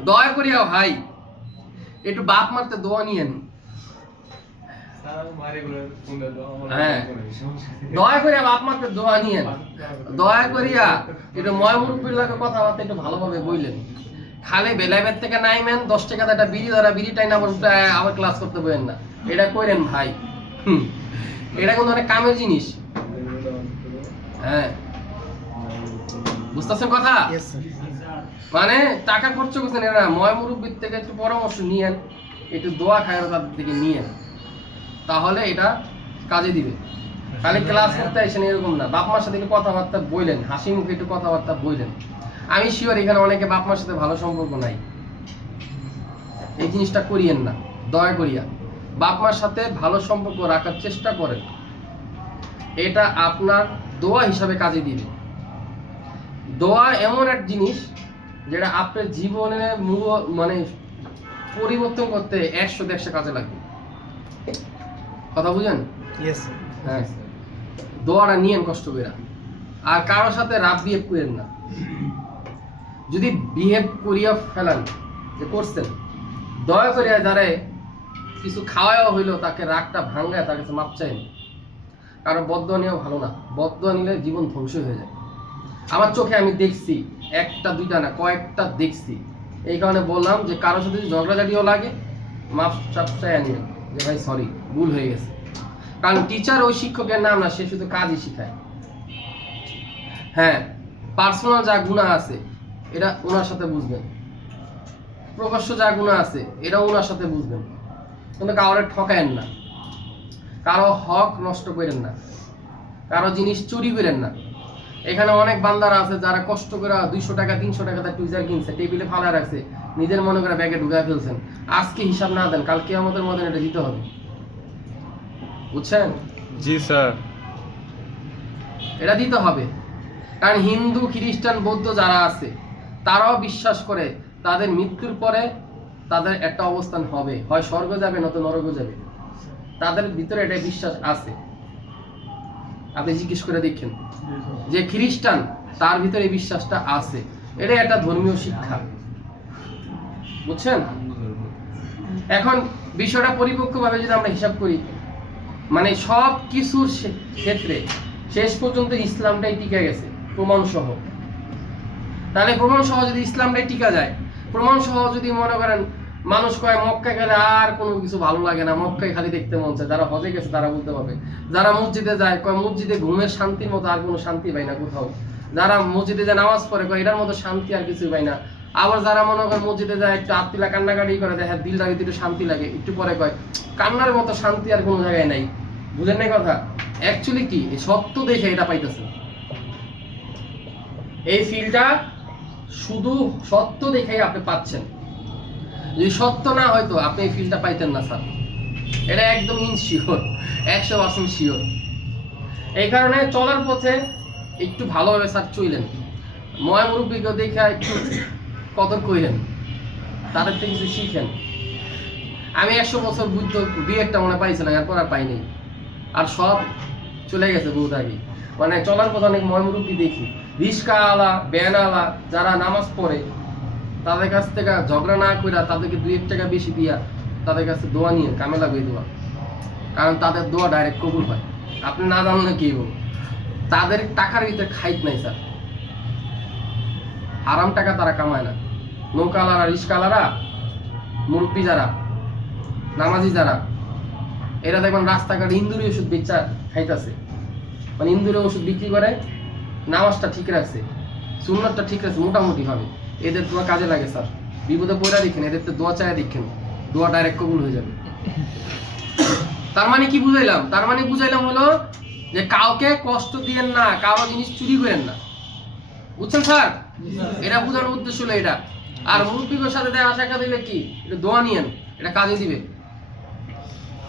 দয়া করিয়া ভাই একটু বাপ মারতে দোয়া নিয়েন। হ্যাঁ দয়া করিয়া বাপ মারতে দোয়া নিয়েন, দয়া করিয়া একটু ময় মুরব্বীর লাগে কথাবার্তা একটু ভালোভাবে বললেন। খালি বেলাইবের থেকে নাইমেন 10 টাকা একটা বিড়ি ধরা বিড়ি টাইম আবার ক্লাস করতে বলেন না, এটা করেন ভাই। এটা কিন্তু অনেক কামের জিনিস। হ্যাঁ বুঝতেছেন কথা? মানে টাকা খরচ করছেন এরা, ময় মুরব্বীর থেকে একটু পরামর্শ নিয়েন, একটু দোয়া খায় তাদের থেকে নিয়েন, তাহলে এটা কাজে দিবে। খালি ক্লাস করতে আসেন এরকম না, বাপ মার সাথে একটু কথাবার্তা বললেন, হাসি মুখে একটু কথাবার্তা বললেন। আমি শিওর এখানে অনেকে বাপ মার সাথে ভালো সম্পর্ক নাই, এই জিনিসটা করিয়েন না দয়া করিয়া। বাপ মার সাথে ভালো সম্পর্ক রাখার চেষ্টা করেন, এটা আপনার দোয়া হিসাবে কাজে দিবে। দোয়া এমন এক জিনিস যেটা আপনার জীবনে মানে পরিবর্তন করতে 100-150 কাজে লাগবে। কথা বুঝেন? হ্যাঁ দোয়াটা নিয়েন কষ্ট করে। আর কারোর সাথে রাব বিহেভ করেন না। যদি বিহেভ করিয়া ফেলান যে করছেন, দয়া করিয়া যারা কিছু খাওয়াও হইলো তাকে রাগটা ভাঙ্গায় তার কাছে মাপ চাইন। কারণ বদদোয়া নেওয়া ভালো না, বদদোয়া নিলে জীবন ধ্বংস হয়ে যায়। আমার চোখে আমি দেখছি, 1টা 2টা না কয়েকটা দেখছি। এই কারণে বললাম যে কারোর সাথে যদি ঝগড়াঝাটিও লাগে মাপ চাপ চাই নিয়ে যে ভাই সরি ভুল হয়ে গেছে। কারণ টিচার ওই শিক্ষকের নাম না, সে শুধু কাজই শিখায়। হ্যাঁ পার্সোনাল যা গুনাহ আছে এটা ওনার সাথে বুঝবেন, প্রকাশ্য যা গুনাহ আছে এটা ওনার সাথে বুঝবেন, কিন্তু কাউরে ঠকায়েন না, কারো হক নষ্ট করেন না, কারো জিনিস চুরি করেন না। এখানে অনেক বান্দারা আছে যারা কষ্ট করে 200 টাকা 300 টাকা তার টুইজার কিনছে, টেবিলে ফালা রাখছে, নিজের মনে করে ব্যাগে ঢুকায় ফেলছেন। আজকে হিসাব না দেন কালকে আমাদের মধ্যে এটা দিতে হবে, বুঝছেন? জি স্যার, এটা দিতে হবে। কারণ হিন্দু খ্রিস্টান বৌদ্ধ যারা আছে তারাও বিশ্বাস করে তাদের মৃত্যুর পরে তাদের একটা অবস্থান হবে, হয় স্বর্গ যাবে নয়তো নরক যাবে। তাদের ভিতরে এটা বিশ্বাস আছে। আপনি জিজ্ঞেস করে দেখেন যে খ্রিস্টান তার ভিতরে বিশ্বাসটা আছে, এটা একটা ধর্মীয় শিক্ষা, বুঝছেন? এখন বিষয়টা পরিপক্কভাবে যদি আমরা হিসাব করি, মানে সব কিছুর ক্ষেত্রে শেষ পর্যন্ত ইসলামটাই টিকে গেছে প্রমাণ সহ। তাহলে প্রমাণ সহ যদি ইসলামটাই টিকা যায়, প্রমাণ সহ যদি মনে করেন মানুষ কয় মক্কায় গেলে আর কোনো কিছু ভালো লাগে না, মক্কায় খালি দেখতে মন চায়, যারা হজে গেছে তারা বলতে পারবে। যারা মসজিদে যায় কয় মসজিদে ঘুমের শান্তির মতো আর কোনো শান্তি পাই না কোথাও। যারা মসজিদে যায় নামাজ পড়ে কয় এটার মতো শান্তি আর কিছু পাই না। আবার যারা মনে করেন মসজিদে যায় একটু আত্মীলা কান্নাকাটি করে দেখে দিলটা একটু শান্তি লাগে, একটু পরে কয় কান্নার মতো শান্তি আর কোনো জায়গায় নাই। বুঝেন না কথা? অ্যাকচুয়ালি কি এই সত্য দেখে এটা পাইতেছে, এই ফিলটা শুধু সত্য দেখেই আপনি পাচ্ছেন। যদি সত্য না হয়তো আপনি এই ফিলটা পাইতেন না স্যার, এটা একদম ইনশিওর, 100% শিওর। এই কারণে চলার পথে একটু ভালোভাবে স্যার চললেন, ময় মুরব্বীকে দেখে একটু কদর কইলেন, তাদের থেকে কিছু শিখেন। আমি 100 বছর বুদ্ধ 2-1টা মনে পাইছিলাম, এরপর আর পাইনি, আর সব চলে গেছে বহুত আগে। মানে চলার পথে অনেক ময় মুরব্বী দেখি, রিস্কাওয়ালা ব্যানওয়ালা যারা নামাজ পড়ে তাদের কাছ থেকে ঝগড়া না করে তাদেরকে 2-1 টাকা বেশি দিয়া তাদের কাছে দোয়া নিয়ে কামে লাগবে দোয়া, কারণ তাদের দোয়া ডাইরেক্ট কবুল হয়। আপনি না জানলে কি বলবো, তাদের টাকার ভিতরে খাইত নাই স্যার, হারাম টাকা তারা কামায় না। নৌকালারা, রিস্কালারা, মুরব্বী যারা, নামাজি যারা, এরা দেখবেন রাস্তাঘাটে ইন্দুরি ওষুধ বেচা খাইতেছে, মানে ইন্দুরি ওষুধ বিক্রি করে, নামাজটা ঠিক রাখছে, সুন্নাতটা ঠিক রাখছে মোটামুটি ভাবে, এদের দোয়া কাজে লাগে স্যার। বিপদে পড়া দেখেন, এদের তো দোয়া চায় দেখেন, দোয়া ডাইরেক্ট কবুল হয়ে যাবে। তার মানে কি বুঝাইলাম? তার মানে বুঝাইলাম হলো যে কাউকে কষ্ট দিয়েন না, কারো জিনিস চুরি করেন না, বুঝছেন স্যার? এটা বোঝানোর উদ্দেশ্য হলো এটা। আর মুরব্বীর সাথে দেখা সাক্ষাৎ দিলে কি, এটা দোয়া নিয়েন, এটা কাজে দিবে,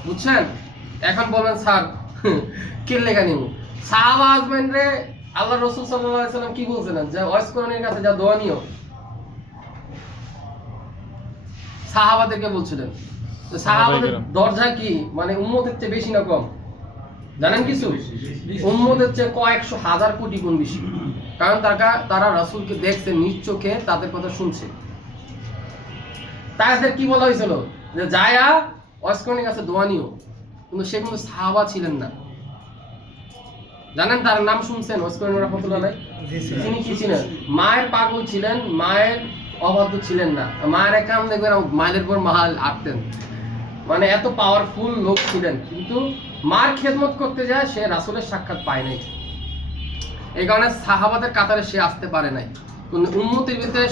বুঝছেন? এখন বলেন স্যার কে লেখা নিব? সাহাবা হাজবেন্ড রে আল্লাহ রসুল সাল্লাল্লাহু আলাইহি সাল্লাম কি বলছিলেন? যে ওয়াইস কোরআনের কাছে যা দোয়া নিও, সাহাবাদেরকে বলছিলেন। তো সাহাবাদের দরজা কি মানে উম্মতের চেয়ে বেশি না কম? জানেন কিছু? উম্মতের চেয়ে কয়েকশো হাজার কোটি গুণ বেশি। কারণ তারা রাসূলকে দেখছে নিজ চোখে, তাদের কথা শুনছে। তাদের কি বলা হয়েছিল? যে যায়া ওয়াইস কোরআনের কাছে দোয়া নিও, কিন্তু সে কিন্তু সাহাবা ছিলেন না। জানেন তার নাম শুনছেন? ওয়াইস কোরআন রাহমাতুল্লাহ আলাইহি। তিনি কি ছিলেন? মায়ের পাগল ছিলেন, মায়ের অবাধ্য ছিলেন না। মায়ের কাম দেখবেন মাইলের পর মাইল আটতেন, মানে এত পাওয়ারফুল লোক ছিলেন, কিন্তু মার খেদমত করতে যায় সে রাসূলের সাক্ষাৎ পায় নাই। এই কারণে সাহাবাদের কাতারে সে আসতে পারে নাই। কিন্তু উম্মতের ভিতরে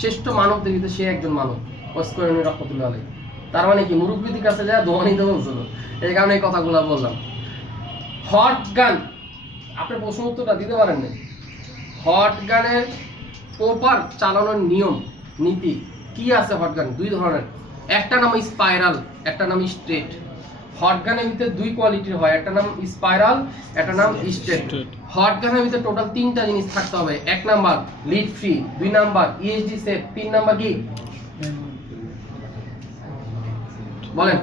শ্রেষ্ঠ মানবদের ভিতরে সে একজন মানব, ওয়াইস কোরআন রাহমাতুল্লাহ আলাইহি। তার মানে কি মুরব্বিদের কাছে যায় দোয়া নিতে বলছিল, এই কারণে এই কথাগুলো বললাম। হট গান, আপনি প্রশ্ন উত্তরটা দিতে পারেন না। হট গানের প্রপার চালানোর নিয়ম নীতি কি আছে? হট গান দুই ধরনের, একটা নাম স্পাইরাল, একটা নাম স্ট্রেট। হট গানের ভিতরে দুই কোয়ালিটির হয়, একটা নাম স্পাইরাল, একটা নাম স্ট্রেট। হট গানের ভিতরে টোটাল তিনটা জিনিস থাকতে হবে। এক নাম্বার লিড ফ্রি, দুই নাম্বার ইএসডি সেট, তিন নাম্বার কি বলেন?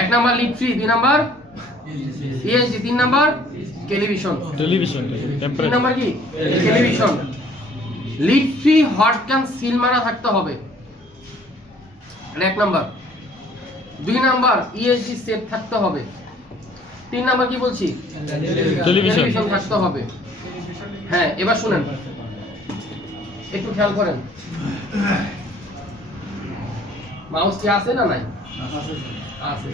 এক নাম্বার লিড ফ্রি, দুই নাম্বার ইএসডি, তিন নাম্বার টেলিভিশন। তিন নাম্বার কি? Television. Lead free hot gun seal মারা থাকতে হবে, এক নাম্বার। দুই নাম্বার ইএসডি সেট থাকতে হবে। তিন নাম্বার কি বলছি? টেলিভিশন থাকতে হবে। হ্যাঁ, এবার শুনেন, একটু খেয়াল করেন। মাউস কি আছে না নাই? আছে।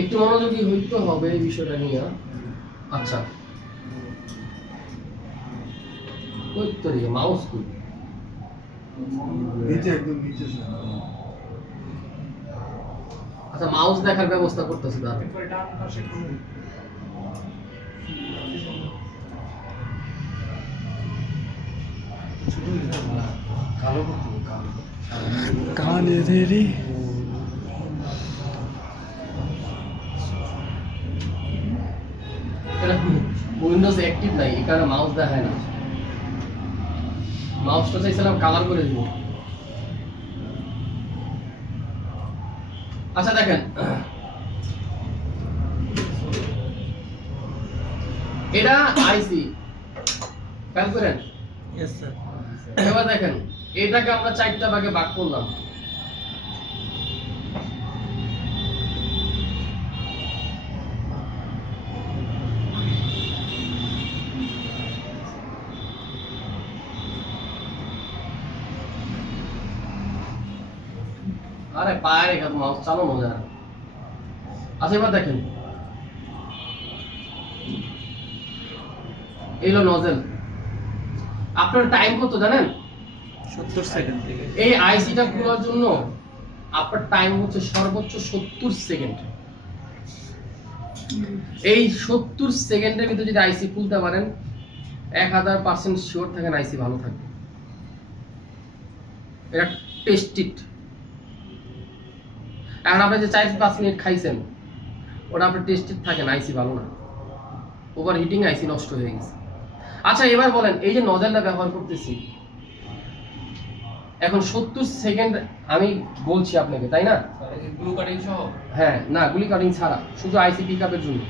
একটু মনোযোগী হইতে হবে এই বিষয়টা নিয়ে। আচ্ছা, কই তো রে মাউস কই? নিচে একদম নিচে স্যার। আচ্ছা, মাউস দেখার ব্যবস্থা করতেছি দাঁড়ান। কালো করতে হবে, কালো। কানে দেরি এটা উইন্ডোজ অ্যাক্টিভ নাই, এই কারণে মাউস দেখায় না। মাউসটা চাইছিলাম কালার করে দিব। আচ্ছা দেখেন, এটা আইসি, খেয়াল করেন। Yes sir. এবার দেখেন, এটাকে আমরা চারটা ভাগে ভাগ করলাম। আরে পায়ে রেখে মাউস চালানো যায় না। আচ্ছা এবার দেখেন, এই হলো নজেল। আপনার টাইম কত জানেন? 70 সেকেন্ড থেকে। এই আইসিটা খোলার জন্য আপনার টাইম হচ্ছে সর্বোচ্চ 70 সেকেন্ড। এই 70 সেকেন্ডের ভিতরে যদি আইসি খুলতে পারেন, 1000% শিওর থাকেন আইসি ভালো থাকবে। এটা টেস্টেড। এখন আপনি যে 4-5 মিনিট খাইছেন, ওটা আপনি টেস্টেড থাকেন আইসি ভালো না, ওভার হিটিং আইসি নষ্ট হয়ে গেছে। আচ্ছা এবার বলেন, এই যে নজেলটা ব্যবহার করতেছি, এখন 70 সেকেন্ড আমি বলছি আপনাকে, তাই না? গ্লু কাটিং সহ? হ্যাঁ, না গুলি কাটিং ছাড়া, শুধু আইসি পিকআপের জন্য।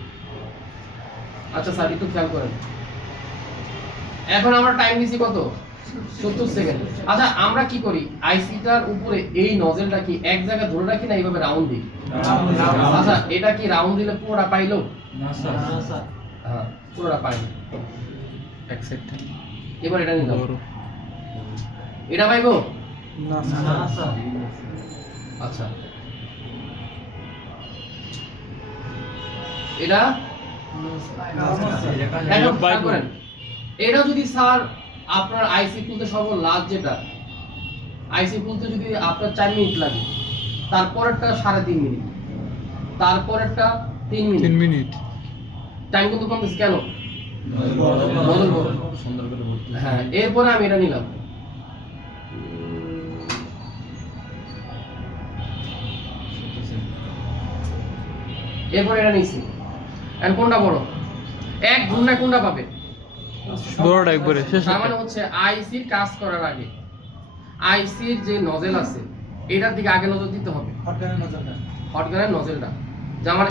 আচ্ছা স্যার একটু খেয়াল করেন, এখন আমরা টাইম দিছি কত? 70 সেকেন্ড। আচ্ছা আমরা কি করি, আইসিটার উপরে এই নজেলটা কি এক জায়গায় ধরে রাখি না এইভাবে রাউন্ড দিই? আচ্ছা এটা কি রাউন্ড দিলে পুরোটা পাইলো? হ্যাঁ পুরোটা পাইলো। এক সাইড এবার এটা নিলাম, বড় এটা পাইবো? না স্যার আচ্ছা এটা এখন খেয়াল করেন, এটা যদি স্যার আপনার আইসি খুলতে সর্ব লাস্ট যেটা আইসি খুলতে যদি আপনার 4 মিনিট লাগে, তারপরেরটা 3.5 মিনিট, তারপরেরটা 3 মিনিট, 3 মিনিট টাইম কিন্তু কমতেছে কেন? বদল বদল। হ্যাঁ এরপরে আমি এটা নিলাম, এরপরে এটা নিছি। এখন কোনটা বড়? এক ঘন্টায় কোনটা পাবে? বড়টা একবারে শেষ তার মানে হচ্ছে আইসির কাজ করার আগে আইসির যে নজেল আছে এটার দিকে আগে নজর দিতে হবে, হটগানের নজেলটা। যে আমার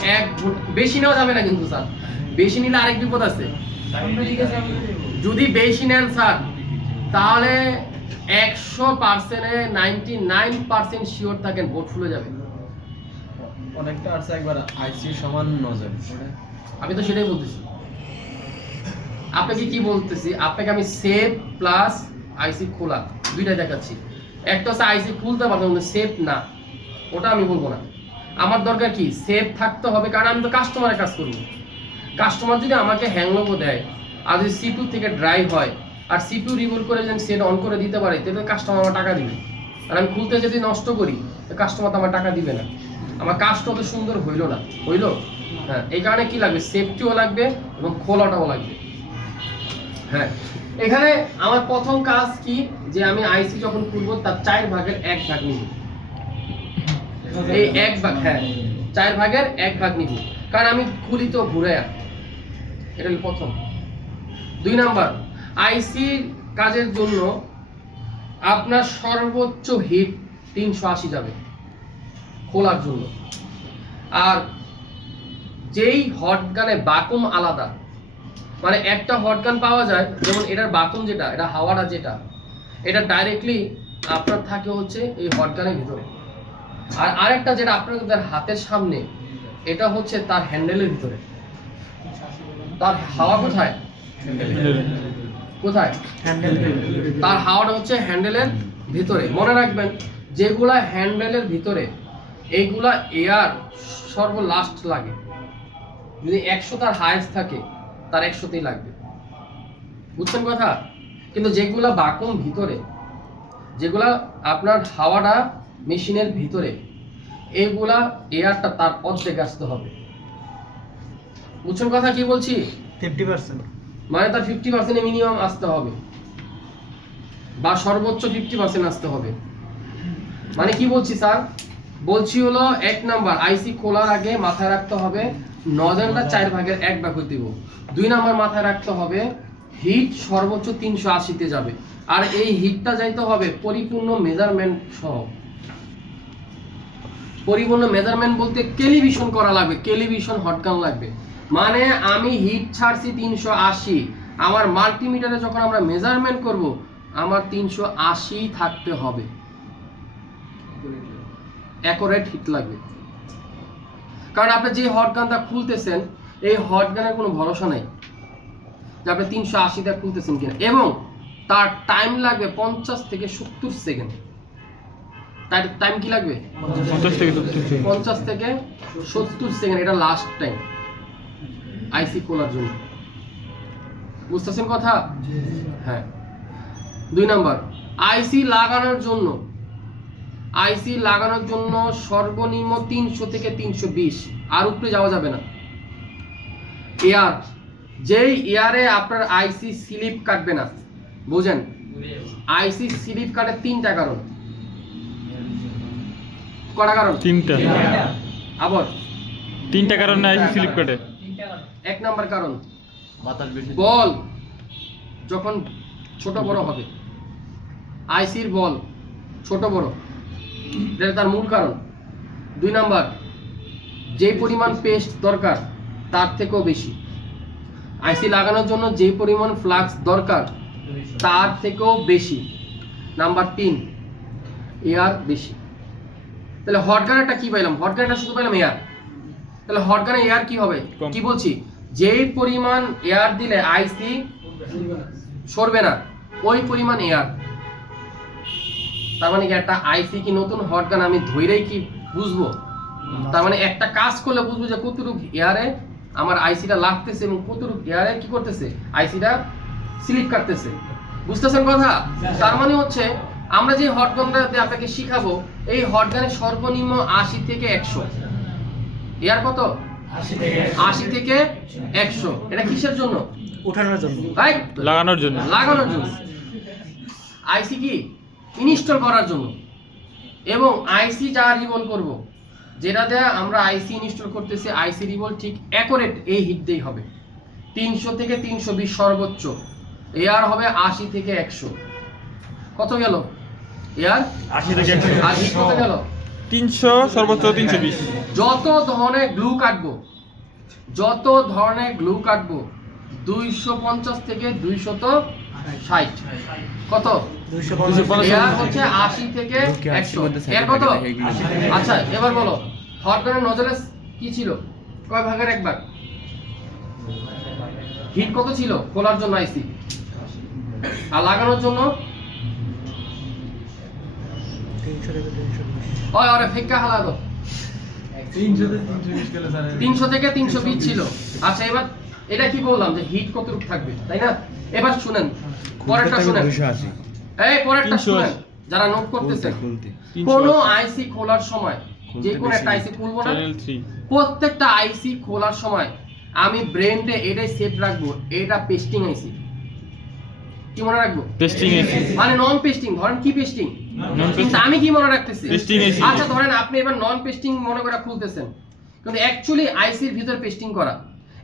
বেশি নেওয়া যাবে না কিন্তু স্যার, বেশি নিলে আরেক বিপদ আছে। যদি বেশি নেন স্যার তাহলে 100%-এ 99% শিওর থাকেন ভোট ফুলে যাবে। অনেকটা আছে একবার আইসি সমান নজর আমি তো সেটাই বলতেছি, আপনাকে কি বলতেছি, আপনাকে আমি সেভ প্লাস আইসি খোলা দুইটাই দেখাচ্ছি। একটা হচ্ছে আইসি খুলতে পারতাম কিন্তু সেভ না, ওটা আমি বলবো না। আমার দরকার কি সেভ থাকতে হবে, কারণ আমি তো কাস্টমারের কাজ করবো। কাস্টমার যদি আমাকে হ্যাং লোগো দেয় আর যদি সিপিইউ থেকে ড্রাই হয় আর সিপিইউ রিমুভ করে যদি সেট অন করে দিতে পারি তাহলে কাস্টমার আমার টাকা দিবে। আর আমি খুলতে যদি নষ্ট করি কাস্টমার তো আমার টাকা দিবে না। আমার কাজটা অত সুন্দর হইলো না, হইলো? হ্যাঁ এই কারণে কি লাগবে, সেফটিও লাগবে এবং খোলাটাও লাগবে। হ্যাঁ এখানে আমার প্রথম কাজ কি, যে আমি আইসি যখন খুলবো তার 4 ভাগের 1 ভাগ নিব। এই 1 ভাগ, হ্যাঁ 4 ভাগের 1 ভাগ নিব, কারণ আমি খুলি তো ঘুরে। এটা হলো প্রথম। 2 নাম্বার, আইসির কাজের জন্য আপনার সর্বোচ্চ হিট 380 যাবে খোলার জন্য। আর যেই হটগানে বাকুম আলাদা, মানে একটা হটগান পাওয়া যায় যেমন এটার বাকুম যেটা, এটা হাওয়াটা যেটা, এটা ডাইরেক্টলি আপনার থাকে হচ্ছে এই হটগানের ভিতরে। আর আরেকটা যেটা আপনাদের হাতের সামনে, এটা হচ্ছে তার হ্যান্ডেলের ভিতরে। তার হাওয়া কোথায়? কোথায়? তার হাওয়াটা হচ্ছে হ্যান্ডেলের ভিতরে। মনে রাখবেন যেগুলা হ্যান্ডেলের ভিতরে এইগুলা এয়ার সর্বলাস্ট লাগে। যদি 100 তার হাইস্ট থাকে তার 100তেই লাগবে, বুঝছেন কথা? কিন্তু যেগুলা বাকুম ভিতরে, যেগুলা আপনার হাওয়াটা মেশিনের ভিতরে, এইগুলা এয়ারটা তার অর্ধেক আসতে হবে। বুঝছেন কথা কি বলছি? 50%। মানে তার 50% মিনিমাম আসতে হবে বা সর্বোচ্চ 50% আসতে হবে। মানে কি বলছি স্যার? বলছি হলো 1 নাম্বার আইসি খোলার আগে মাথায় রাখতে হবে নজেলটা 4 ভাগের 1 ভাগ হইতে দিব। 2 নাম্বার মাথায় রাখতে হবে হিট সর্বোচ্চ 380 তে যাবে, আর এই হিটটা যাইতে হবে পরিপূর্ণ মেজারমেন্ট সহ। পরিপূর্ণ মেজারমেন্ট বলতে ক্যালিব্রেশন করা লাগবে, ক্যালিব্রেশন হটগান লাগবে। মানে আমি হিট ছাড়ছি 380, আমার মাল্টিমিটারে যখন আমরা মেজারমেন্ট করব আমার 380 থাকতে হবে, অ্যাকুরেট হিট লাগবে। কারণ আপনি যে হটগানটা খুলতেছেন এই হটগানের কোনো ভরসা নাই যে আপনি 380 খুলতেছেন কিনা, এবং তার টাইম লাগবে 50 থেকে 70 সেকেন্ড। তার টাইম কি লাগবে? 50 থেকে 70 সেকেন্ড, এটা লাস্ট টাইম আইসি খোলার জন্য। বুঝতেছেন কথা? হ্যাঁ। 2 নাম্বার, আইসি লাগানোর জন্য সর্বনিম্ন 300 থেকে 320, আর উপরে যাওয়া যাবে না। এয়ার, যেই এয়ারে আপনার আইসি স্লিপ কাটবে না, বুঝেন? আইসি স্লিপ কাটে 3টা কারণ। কটা কারণ? 3টা। আবার 3টা কারণে আইসি স্লিপ কাটে। 1 নাম্বার কারণ বাতাস বেশি, বল যখন ছোট বড় হবে, আইসির বল ছোট বড়, এটা তার মূল কারণ। 2 নাম্বার, যে পরিমাণ পেস্ট দরকার তার থেকেও বেশি। আইসি লাগানোর জন্য যে পরিমাণ ফ্লাক্স দরকার তার থেকেও বেশি। নাম্বার 3 এয়ার বেশি। তাহলে হট গানেরটা কি পাইলাম? হট গানেরটা শুধু পাইলাম এয়ার। তাহলে হট গানে এয়ার কি হবে? কম। কি বলছি? যেই পরিমাণ এয়ার দিলে আইসি সরবে না, ওই পরিমাণ এয়ার। তার মানে কি একটা আইসি কি নতুন হট গান আমি ধইরেই কি বুঝবো? তার মানে একটা কাজ করলে বুঝবো যে কতটুকু এয়ারে আমার আইসিটা লাগতেছে এবং কতটুকু এয়ারে কি করতেছে, আইসিটা স্লিপ কাটতেছে। বুঝতেছেন কথা? তার মানে হচ্ছে আমরা যে হট গানটা আপনাকে শিখাবো, এই হট গানের সর্বনিম্ন 80 থেকে 100 এয়ার। কত? 80 থেকে 100। এটা কিসের জন্য? উঠানোর জন্য। রাইট, লাগানোর জন্য। লাগানোর জন্য। আইসি কি ইনস্টল করার জন্য। এবং আইসি যা রিভল করব, যেটা দেয়া আমরা আইসি ইনস্টল করতেছি, আইসি রিভল ঠিক অ্যাকুরেট এই হিট দেই হবে 300 থেকে 320 সর্বোচ্চ। এয়ার হবে 80 থেকে 100। কত গেল এয়ার? 80 থেকে 100 আর হিট কত গেল? 300 সর্বোচ্চ 320। যত ধরনের গ্লু কাটবো, যত ধরনের গ্লু কাটবো 250 থেকে 260। কত? 250 এয়ার হচ্ছে 80 থেকে 100। এর কত? আচ্ছা এবার বলো, হট গানের নজলে কি ছিল? কয় ভাগের এক ভাগ? হিট কত ছিল খোলার জন্য আইসি? আর লাগানোর জন্য? 300 থেকে 320। ওই আরে ফিক্কা হালা দাও। 300 থেকে 320 ছিল। আচ্ছা এবার এটা কি বললাম যে হিট কতটুকু থাকবে, তাই না? এবার শুনেন পরেরটা শুনেন। 280 এই পরেরটা 380 শুনেন যারা নোট করতেছেন। খুলতে কোন আইসি খোলার সময়, যে কোন একটা আইসি খুলবো না, চ্যানেল 3। প্রত্যেকটা আইসি খোলার সময় আমি ব্রেনডে এটাই সেট রাখবো, এটা পেস্টিং আইসি। কি মনে রাখবো? Testing AC. মানে নন পেস্টিং। ধরেন কি পেস্টিং, কিন্তু আমি কি মনে রাখতেছি? Pasting AC আচ্ছা ধরেন আপনি এবার নন পেস্টিং মনে করে খুলতেছেন, কিন্তু অ্যাকচুয়ালি আইসির ভিতর পেস্টিং করা।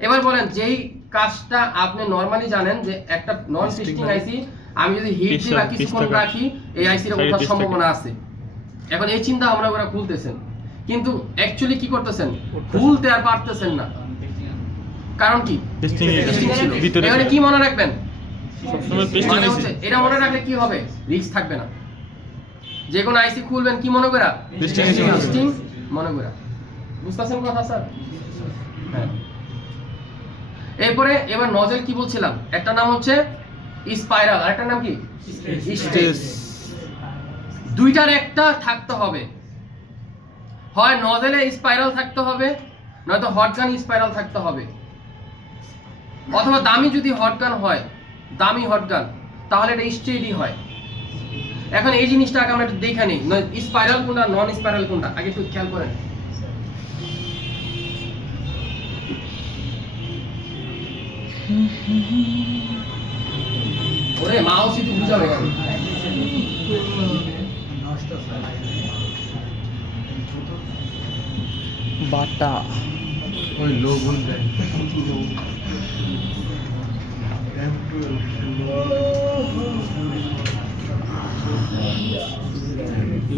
এবার বলেন যেই কাজটা আপনি নরমালি জানেন যে একটা নন পেস্টিং আইসি আমি যদি হিট দিই বা কিছুক্ষণ রাখি, এই আইসির ওঠার সম্ভাবনা আছে। এখন এই চিন্তা ভাবনা করে খুলতেছেন, কিন্তু অ্যাকচুয়ালি কি করতেছেন? খুলতে আর পারতেছেন না। কারণ কি? টেস্টিং পেস্টিং ছিল। ভিতরে এবারে কি মনে রাখবেন? সবসময় টেস্টিং মানে এসি। হচ্ছে এটা মনে রাখলে কি হবে? রিস্ক থাকবে না। যে কোনো আইসি খুলবেন কি মনে করা? Testing AC টেস্টিং মনে করা। বুঝতেছেন কথা স্যার? হ্যাঁ। এরপরে এবার নজেল কি বলছিলাম? একটা নাম হচ্ছে স্পাইরাল, আর একটা নাম কি? স্ট্রেস। দুইটার একটা থাকতে হবে। হয় নজেলে স্পাইরাল থাকতে হবে, নয়তো হটগান স্পাইরাল থাকতে হবে। অথবা দামি যদি হটগান হয়, দামি হটগান, তাহলে এটা স্টেডি হয়। এখন এই জিনিসটাকে আমরা একটু দেখে নিই, স্পাইরাল কোনটা, নন স্পাইরাল কোনটা, আগে একটু খেয়াল করেন। ওরে মাউস একটু বুঝাবে কেন? বাটা ওই লো বলবে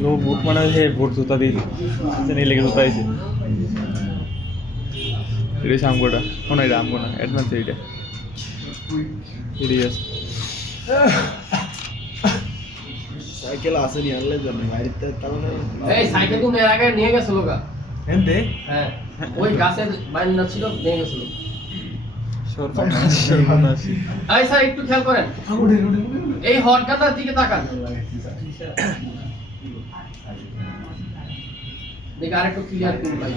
লো বুট মানে হে বুট জুতা দিয়ে নেই লেগে জুতা আছে এটা সামগোটা কোন এটা আমগো না অ্যাডভান্স এটা এরিয়াস সাইকেল আসেনি আনলে জন্য বাইরেতে তাহলে এই সাইকেল তুমি এর আগে নিয়ে গেছিল গা? এন্ডে হ্যাঁ, ওই গাছের বাইন্দা ছিল, নিয়ে গেছিল। এই স্যার একটু খেয়াল করেন, এই হটগাটার দিকে তাকান। দেখি আরেকটু ক্লিয়ার করুন ভাই।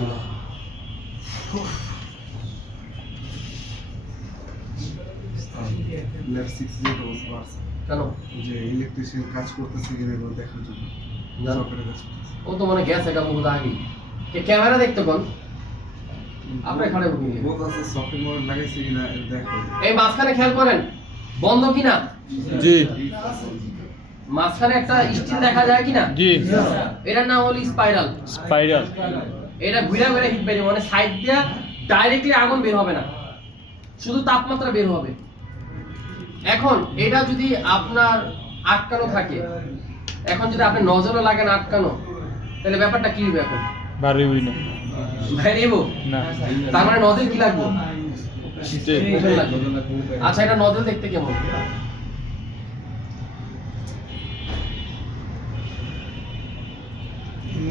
কেন? যে ইলেকট্রিশিয়ান কাজ করতেছে কিনা এগুলো দেখার জন্য জানো? সরকারের কাজ করতেছে। ও তো মানে গেছে এটা বহুত আগে। কে ক্যামেরা দেখতে কোন? আপনি খাড়ে বসে বোধ আছে শপিং মল লাগাইছে কিনা দেখো। এই মাঝখানে খেয়াল করেন, বন্ধ কিনা? জি মাঝখানে একটা স্টিল দেখা যায় কিনা? জি এটার নাম হলো স্পাইরাল। স্পাইরাল। এটা ঘুরে ঘুরে হিট বেরিয়ে, মানে সাইড দিয়ে ডাইরেক্টলি আগুন বের হবে না, শুধু তাপমাত্রা বের হবে। এখন এটা যদি আপনার আটকানো থাকে, এখন যদি আপনি নজরও লাগেন আটকানো, তাহলে ব্যাপারটা কি হবে? এখন বাড়ি হই না ভ্যারিয়েব না তার মানে নজর কি লাগবে? শীতে ওপেন লাগবে। আচ্ছা এটা নজর দেখতে কেমন?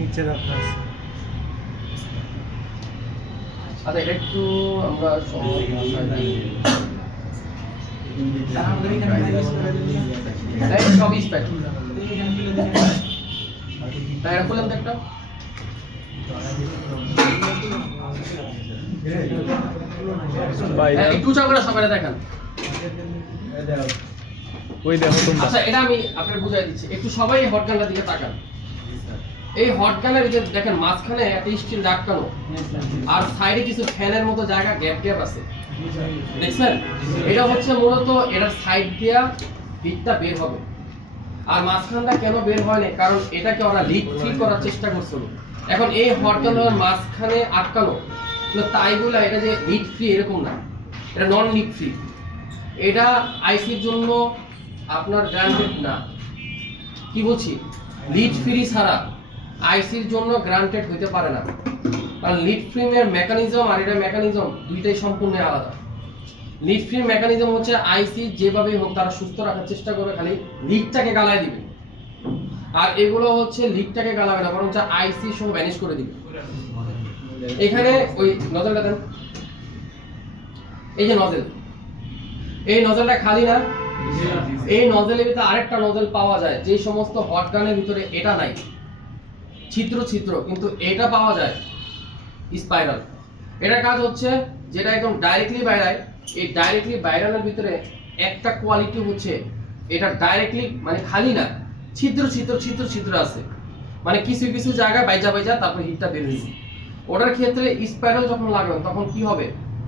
নিচে রাখা আছে। আচ্ছা এটা একটু আমরা সহজ ভাষায় দিই। এই সব স্প্যাট তাই এটা খুললাম তো একটা ভাই হ্যাঁ, একটু উঁচা করে সবাই দেখান। ওই দেখো তোমরা আচ্ছা এটা আমি আপনাকে বুঝাই দিচ্ছি, একটু সবাই হট গানটার দিকে তাকান। এই হট গানের যে দেখেন মাঝখানে একটা স্টিল আটকানো আর সাইডে কিছু ফ্যানের মতো জায়গা গ্যাপ গ্যাপ আছে, দেখছেন? এটা হচ্ছে মূলত এটার সাইড দিয়া হিটটা বের হবে। আর মাঝখানটা কেন বের হয় না, কারণ এটাকে ওরা লিক ফ্রি করার চেষ্টা করছিল। এখন এই হট গানের মাঝখানে আটকানো, তো তাই বলে এটা যে লিক ফ্রি এরকম না, এটা নন লিক ফ্রি। এটা আইসির জন্য আপনার গ্রান্টেড না। কি বলছি, লিড ফ্রি ছাড়া আইসির জন্য গ্রান্টেড হতে পারে না, কারণ লিড ফ্রি এর মেকানিজম আর এটা মেকানিজম দুইটাই সম্পূর্ণ আলাদা। লিড ফ্রি মেকানিজম হচ্ছে আইসি যেভাবে হোক তারা সুস্থ রাখার চেষ্টা করবে, খালি লিডটাকে গালায় দিবে। আর এগুলো হচ্ছে লিডটাকে গালাবে না, বরং আইসি সহ ভ্যানিশ করে দিবে। এখানে ওই নজলটা দেন, এই যে নজল, এই নজলটা খালি না, এই নজলের ভিতরে আরেকটা নজল পাওয়া যায় যে সমস্ত হট গানের ভিতরে এটা নাই, ছিদ্র ছিদ্র, কিন্তু এটা পাওয়া যায় স্পাইরাল। এটার কাজ হচ্ছে যেটা একদম ডাইরেক্টলি বাইরায়, এই ডাইরেক্টলি বাইরানোর ভিতরে একটা কোয়ালিটি হচ্ছে এটা ডাইরেক্টলি মানে খালি না, ছিদ্র ছিদ্র ছিদ্র ছিদ্র আছে, মানে কিছু কিছু জায়গায় বাইজা বাইজা তারপর হিটটা বের হয়েছে। ওটার ক্ষেত্রে স্পাইরাল যখন লাগাবেন তখন কি হবে,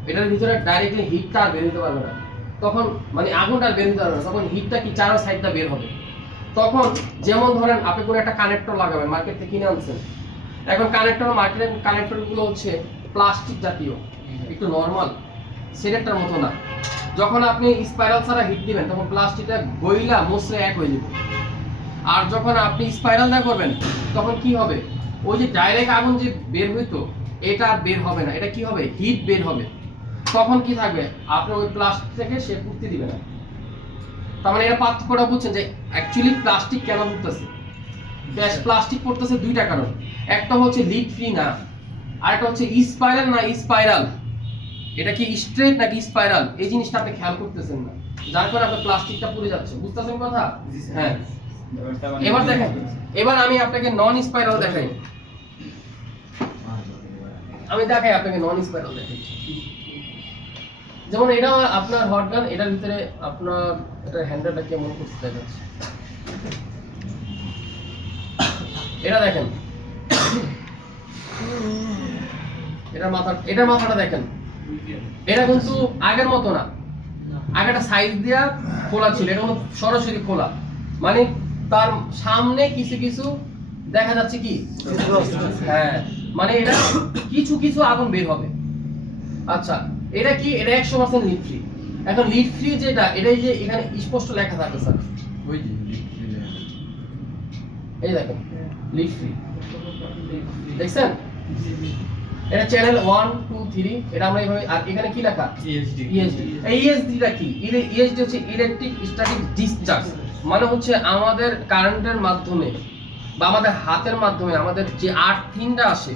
এটার ভিতরে ডাইরেক্টলি হিটটা আর বের হতে পারবে না, তখন মানে আগুনটা আর বের হতে পারবে না, তখন হিটটা কি চারো সাইডটা বের হবে। তখন যেমন ধরেন আপনি কোনো একটা কানেক্টর লাগাবেন, মার্কেট থেকে কিনে আনছেন, এখন কানেক্টর মার্কেটের কানেক্টরগুলো হচ্ছে প্লাস্টিক জাতীয়, একটু নরমাল সিলেক্টর মতো না। যখন আপনি স্পাইরাল ছাড়া হিট দিবেন তখন প্লাস্টিকটা গইলা মসলে এক হয়ে যাবে। আর যখন আপনি স্পাইরাল না করবেন তখন কি হবে, ওই যে ডাইরেক্ট আগুন যে বের হইতো এটা আর বের হবে না, এটা কি হবে, হিট বের হবে। তখন কি থাকবে, আপনি ওই প্লাস্টিক থেকে সে পুড়তে দিবে না। তার মানে এটা পার্থক্যটা বুঝছেন যে অ্যাকচুয়ালি প্লাস্টিক কেন পুড়তেছে। প্লাস্টিক পড়তেছে দুইটা কারণ, একটা হচ্ছে লিক ফ্রি না, আর একটা হচ্ছে স্পাইরাল না স্পাইরাল, এটা কি স্ট্রেট নাকি স্পাইরাল, এই জিনিসটা আপনি খেয়াল করতেছেন না, যার কারণে আপনার প্লাস্টিকটা পুড়ে যাচ্ছে। বুঝতেছেন কথা? হ্যাঁ। এবার দেখেন, এবার আমি আপনাকে নন স্পাইরাল দেখাই, আমি দেখাই আপনাকে নন স্পাইরাল দেখাই। যেমন এটা আপনার হট গান, এটার ভিতরে আপনার এটা হ্যান্ডেলটা কেমন করতে দেখাচ্ছে, এটা দেখেন, এটার মাথাটা দেখেন, এটা কিন্তু আগের মতো না, আগেটা সাইড দিয়া খোলা ছিল, এটা সরাসরি খোলা, মানে তার সামনে কিছু কিছু দেখা যাচ্ছে কি, হ্যাঁ, মানে এটা কিছু কিছু আগুন বের হবে। আচ্ছা এটা কি, এটা 100% লিড ফ্রি। এখন লিড ফ্রি যেটা, এটাই যে এখানে স্পষ্ট লেখা থাকে স্যার, ওই যে এই দেখেন লিড ফ্রি, দেখছেন? এটা চ্যানেল 1 2 3, এটা আমরা এইভাবে, আর এখানে কি লেখা, ESD। এই ইএসডিটা কি, ইএসডি হচ্ছে ইলেকট্রিক স্ট্যাটিক ডিসচার্জ, মানে হচ্ছে আমাদের কারেন্টের মাধ্যমে বা আমাদের হাতের মাধ্যমে আমাদের যে আর্থিংটা আসে,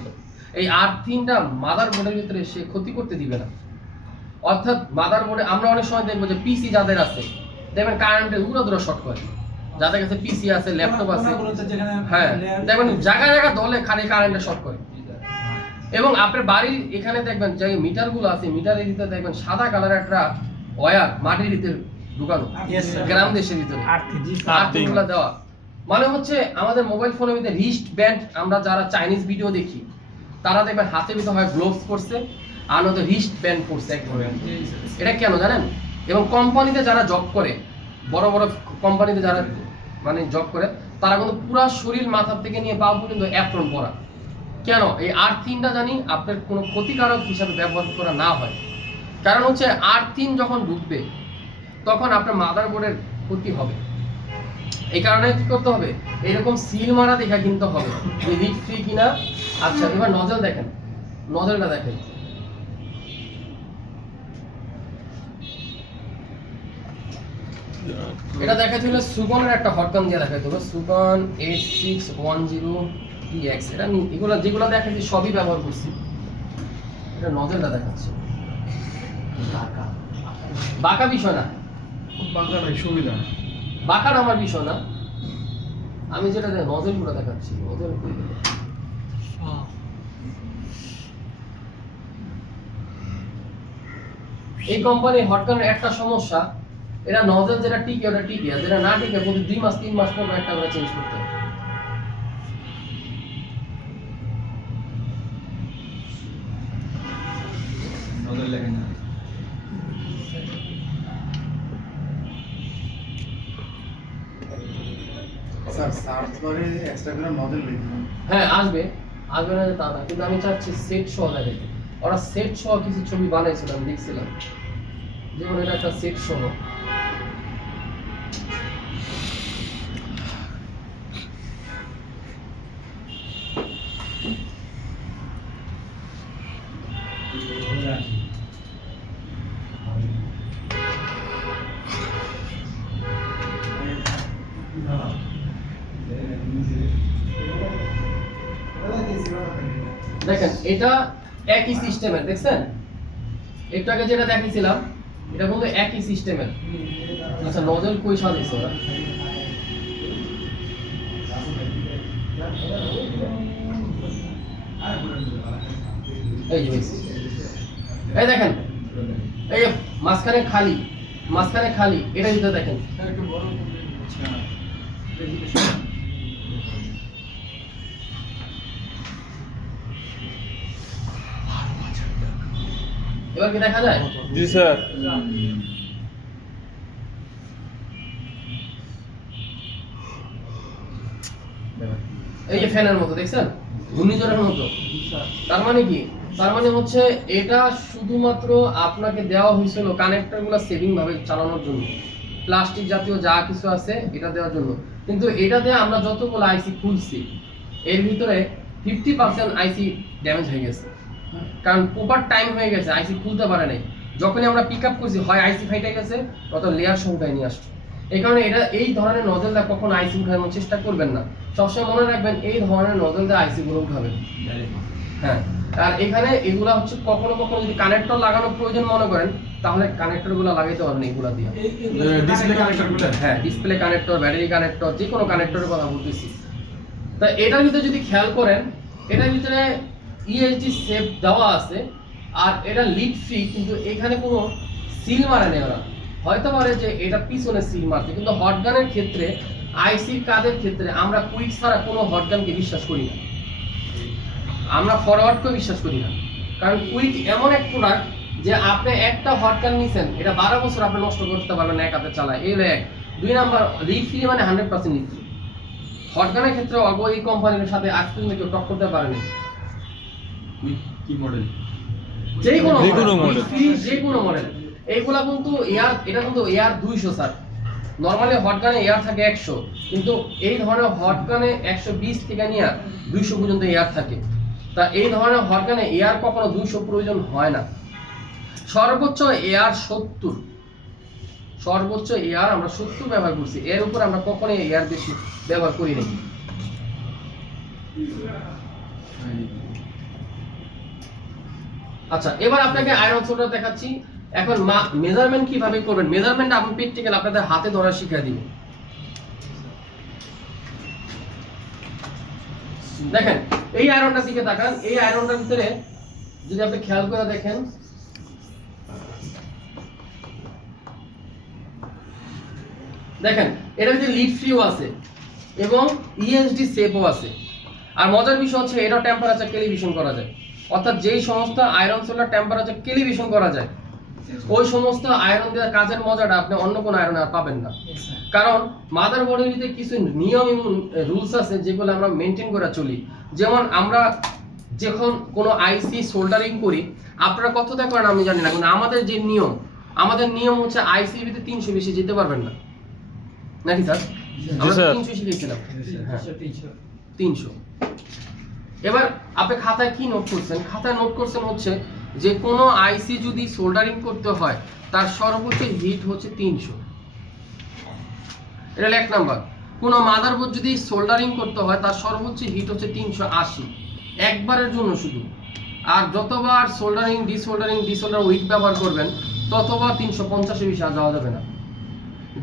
এই আর্থিংটা মাদারবোর্ডের ভিতরে সে ক্ষতি করতে দিবে না। অর্থাৎ মাদারবোর্ডে আমরা অনেক সময় দেখবো যে পিসি যাদের আছে দেখবেন কারেন্টে উড়ো শর্ট করে, যাদের কাছে পিসি আছে ল্যাপটপ আছে, হ্যাঁ দেখবেন জায়গা জায়গা দলে খালি কারেন্টে শর্ট করে। এবং আপনার বাড়ির এখানে দেখবেন যে মিটারগুলো আছে, মিটারের ভিতরে দেখবেন সাদা কালার একটা ওয়্যার মাটির ভিতরে ঢুকানো, গ্রাম দেশের ভিতরে আর্থিংগুলো দেওয়া, মানে হচ্ছে আমাদের মোবাইল ফোনের ভিতরে রিস্ট ব্যান্ড, আমরা যারা চাইনিজ ভিডিও দেখি তারা দেখবেন হাতের ভিতরে হয় গ্লোভস পরছে আর নয়তো রিস্ট ব্যান্ড পরছে এক ধরনের। এটা কেন জানেন? এবং কোম্পানিতে যারা জব করে, বড় বড় কোম্পানিতে যারা মানে জব করে, তারা কিন্তু পুরো শরীর মাথা থেকে নিয়ে পা পর্যন্ত অ্যাপ্রন পরা। কেন? এই আর্থিংটা জানি আপনার কোনো ক্ষতিকারক হিসাবে ব্যবহার করা না হয়। কারণ হচ্ছে আর্থিং যখন ঢুকবে তখন আপনার মাদারবোর্ডের ক্ষতি হবে। এই কারণে কি করতে হবে, এরকম সিল মারা দেখা কিনতে হবে যে লিক ফ্রি কিনা। আচ্ছা এবার নজল দেখেন, নজলটা দেখেন, এটা দেখাচ্ছিল সুগনের একটা হটগান দিয়ে দেখাইতে হবে, সুগন 8610 PX এটা এগুলো যেগুলো দেখাচ্ছি সবই ব্যবহার করছি। এটা নজলটা দেখাচ্ছি, বাঁকা বিষয় না, বাঁকা নাই, সুবিধা। বাঁকার আমার বিষয় না, আমি যেটা নজলগুলো দেখাচ্ছি। নজল এই কোম্পানির হটগানের একটা সমস্যা, এটা নজল যেটা টিকে ওটা টিকে, আর যেটা না টিকে প্রতি 2 মাস 3 মাস পর একটা করে চেঞ্জ করতে হবে। নজর লাগে না। স্যার সার্চ বারে এক্সট্রা করে নজর লিখুন। হ্যাঁ আসবে, আসবে না যে তা না, কিন্তু আমি চাচ্ছি সেট সহ দেখাতে। ওরা সেট সহ কিছু ছবি বানাইছিল, আমি দেখছিলাম, যেমন এটা একটা সেট সহ। দেখেন এটা একই সিস্টেমের, দেখছেন একটু আগে যেটা দেখিয়েছিলাম এটা কিন্তু একই সিস্টেমের। আচ্ছা নজল কই সাজাইছে ওরা? এই যে হইছে। এই দেখেন এই যে মাঝখানে খালি, মাঝখানে খালি, এটা দিতে দেখেন। এবার কি দেখা যায়? জি স্যার। এই যে ফ্যানের মতো দেখছেন, ঘূর্ণিঝড়ের মতো। তার মানে কি? তার মানে হচ্ছে এটা শুধুমাত্র আপনাকে দেওয়া হয়েছিল কানেক্টরগুলো সেভিং ভাবে চালানোর জন্য, প্লাস্টিক জাতীয় যা কিছু আছে এটা দেওয়ার জন্য। কিন্তু এটা দিয়ে আমরা যতগুলো আইসি খুলছি এর ভিতরে 50% আইসি ড্যামেজ হয়ে গেছে, কারণ প্রপার টাইম হয়ে গেছে, আইসি খুলতে পারে নাই। যখনই আমরা পিক আপ করছি হয় আইসি ফাইটে গেছে অত লেয়ার সংখ্যায় নিয়ে আসছে। এই কারণে এটা এই ধরনের নজলটা কখন আইসি উঠানোর চেষ্টা করবেন না, সবসময় মনে রাখবেন এই ধরনের নজল দিয়ে আইসি গুলো উঠাবেন। হ্যাঁ, আর এখানে এগুলা হচ্ছে কখনো কখনো যদি কানেক্টর লাগানোর প্রয়োজন মনে করেন তাহলে কানেক্টর গুলো লাগাইতে পারবেন এগুলা দিয়ে। ডিসপ্লে কানেক্টর গুলো, হ্যাঁ ডিসপ্লে কানেক্টর, ব্যাটারি কানেক্টর, যে কোনো কানেক্টরের কথা বলতেছি। তা এটার ভিতরে যদি খেয়াল করেন এটার ভিতরে ইএসডি সেভ দেওয়া আছে, আর এটা লিড ফ্রি, কিন্তু এখানে কোনো সিল মারে নেই ওরা। হয়তো পারে যে এটা পিছনে সিল মারছে, কিন্তু হটগানের ক্ষেত্রে আইসির কাজের ক্ষেত্রে আমরা কুইক ছাড়া কোনো হটগানকে বিশ্বাস করি না, আমরা ফরওয়ার্ডকেও বিশ্বাস করি না। কারণ কুইক এমন এক প্রোডাক্ট যে আপনি একটা হটগান নিছেন এটা 12 বছর আপনি নষ্ট করতে পারবেন না এক হাতে চালায়, এই হলো এক। 2 নাম্বার লিড ফ্রি মানে 100% লিড ফ্রি। হটগানের ক্ষেত্রে অল্প এই কোম্পানির সাথে আজ পর্যন্ত কেউ টক্কর করতে পারেনি। কি মডেল? যে কোনো মডেল, যে কোনো মডেল। এইগুলা কিন্তু এয়ার, এটা কিন্তু এয়ার 200 স্যার। নরমালি হটগানে এয়ার থাকে 100, কিন্তু এই ধরনের হটগানে 120 থেকে নিয়ে 200 পর্যন্ত এয়ার থাকে। তা এই ধরনের হটগানে এয়ার কখনো 200 প্রয়োজন হয় না, সর্বোচ্চ এয়ার 70, সর্বোচ্চ এয়ার আমরা 70 ব্যবহার করছি, এর উপর আমরা কখনোই এয়ার বেশি ব্যবহার করি না। আচ্ছা এবার আপনাকে আয়রন সোল্ডার দেখাচ্ছি। এখন মেজারমেন্ট কিভাবে করবেন, মেজারমেন্ট আমি প্র্যাকটিক্যাল আপনাদের হাতে ধরা শিখিয়ে দিব। দেখেন এই আয়রনটার দিকে তাকান, এই আয়রনটার ভিতরে যদি আপনি খেয়াল করে দেখেন, দেখেন এটার ভিতরে লিড ফ্রিও আছে এবং ইএসডি সেভও আছে। আর মজার বিষয় হচ্ছে এটা টেম্পারেচার ক্যালিব্রেশন করা যায়, অর্থাৎ যেই সমস্ত আয়রন সোলার টেম্পারেচার ক্যালিব্রেশন করা যায় ওই সমস্ত আয়রন দেওয়ার কাজের মজাটা আপনি অন্য কোনো আয়রনে আর পাবেন না। কারণ মাদারবোর্ডের ভিতরে কিছু নিয়ম এবং রুলস আছে যেগুলো আমরা মেনটেন করে চলি। যেমন আমরা যখন কোনো আইসি সোল্ডারিং করি, আপনারা কতটা করেন আমি জানি না, কিন্তু আমাদের যে নিয়ম, আমাদের নিয়ম হচ্ছে আইসির ভিতরে 300 বেশি যেতে পারবেন না, নাকি স্যার? আমরা 300 শিখেছিলাম, হ্যাঁ 300। এবার আপনি খাতায় কি নোট করছেন? খাতায় নোট করছেন হচ্ছে যে কোনো আইসি যদি সোল্ডারিং করতে হয় তার সর্বোচ্চ হিট হচ্ছে 300, এটা 1 নাম্বার। কোনো মাদারবোর্ড যদি সোল্ডারিং করতে হয় তার সর্বোচ্চ হিট হচ্ছে 380 একবারের জন্য শুধু। আর যতবার সোল্ডারিং ডিসোল্ডার উইক ব্যবহার করবেন ততবার 350-এর বেশি যাওয়া যাবে না।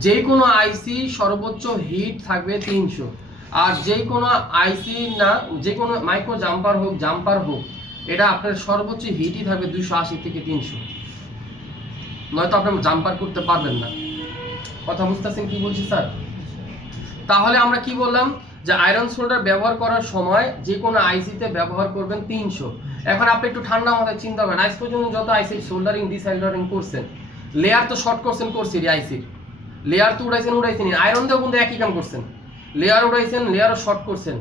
যে কোনো আইসি সর্বোচ্চ হিট থাকবে 300, আর যে কোনো আইসি না যে কোনো মাইক্রো জাম্পার হোক এটা আপনার সর্বোচ্চ হিটই থাকবে 280 থেকে 300, নয়তো আপনি জাম্পার করতে পারবেন না। কথা বুঝতেছেন কি বলছি স্যার? তাহলে আমরা কি বললাম যে আয়রন সোল্ডার ব্যবহার করার সময় যে কোনো আইসিতে ব্যবহার করবেন 300। এখন আপনি একটু ঠান্ডা মাথায় চিন্তা করেন, আজ পর্যন্ত যত আইসি সোল্ডারিং ডিসোল্ডারিং করছেন, লেয়ার তো শর্ট করছেন আইসির লেয়ার তো উড়াইছেন আয়রন দিয়েও কিন্তু একই কাম করছেন, লেয়ার উড়াইছেন লেয়ারও শর্ট করছেন,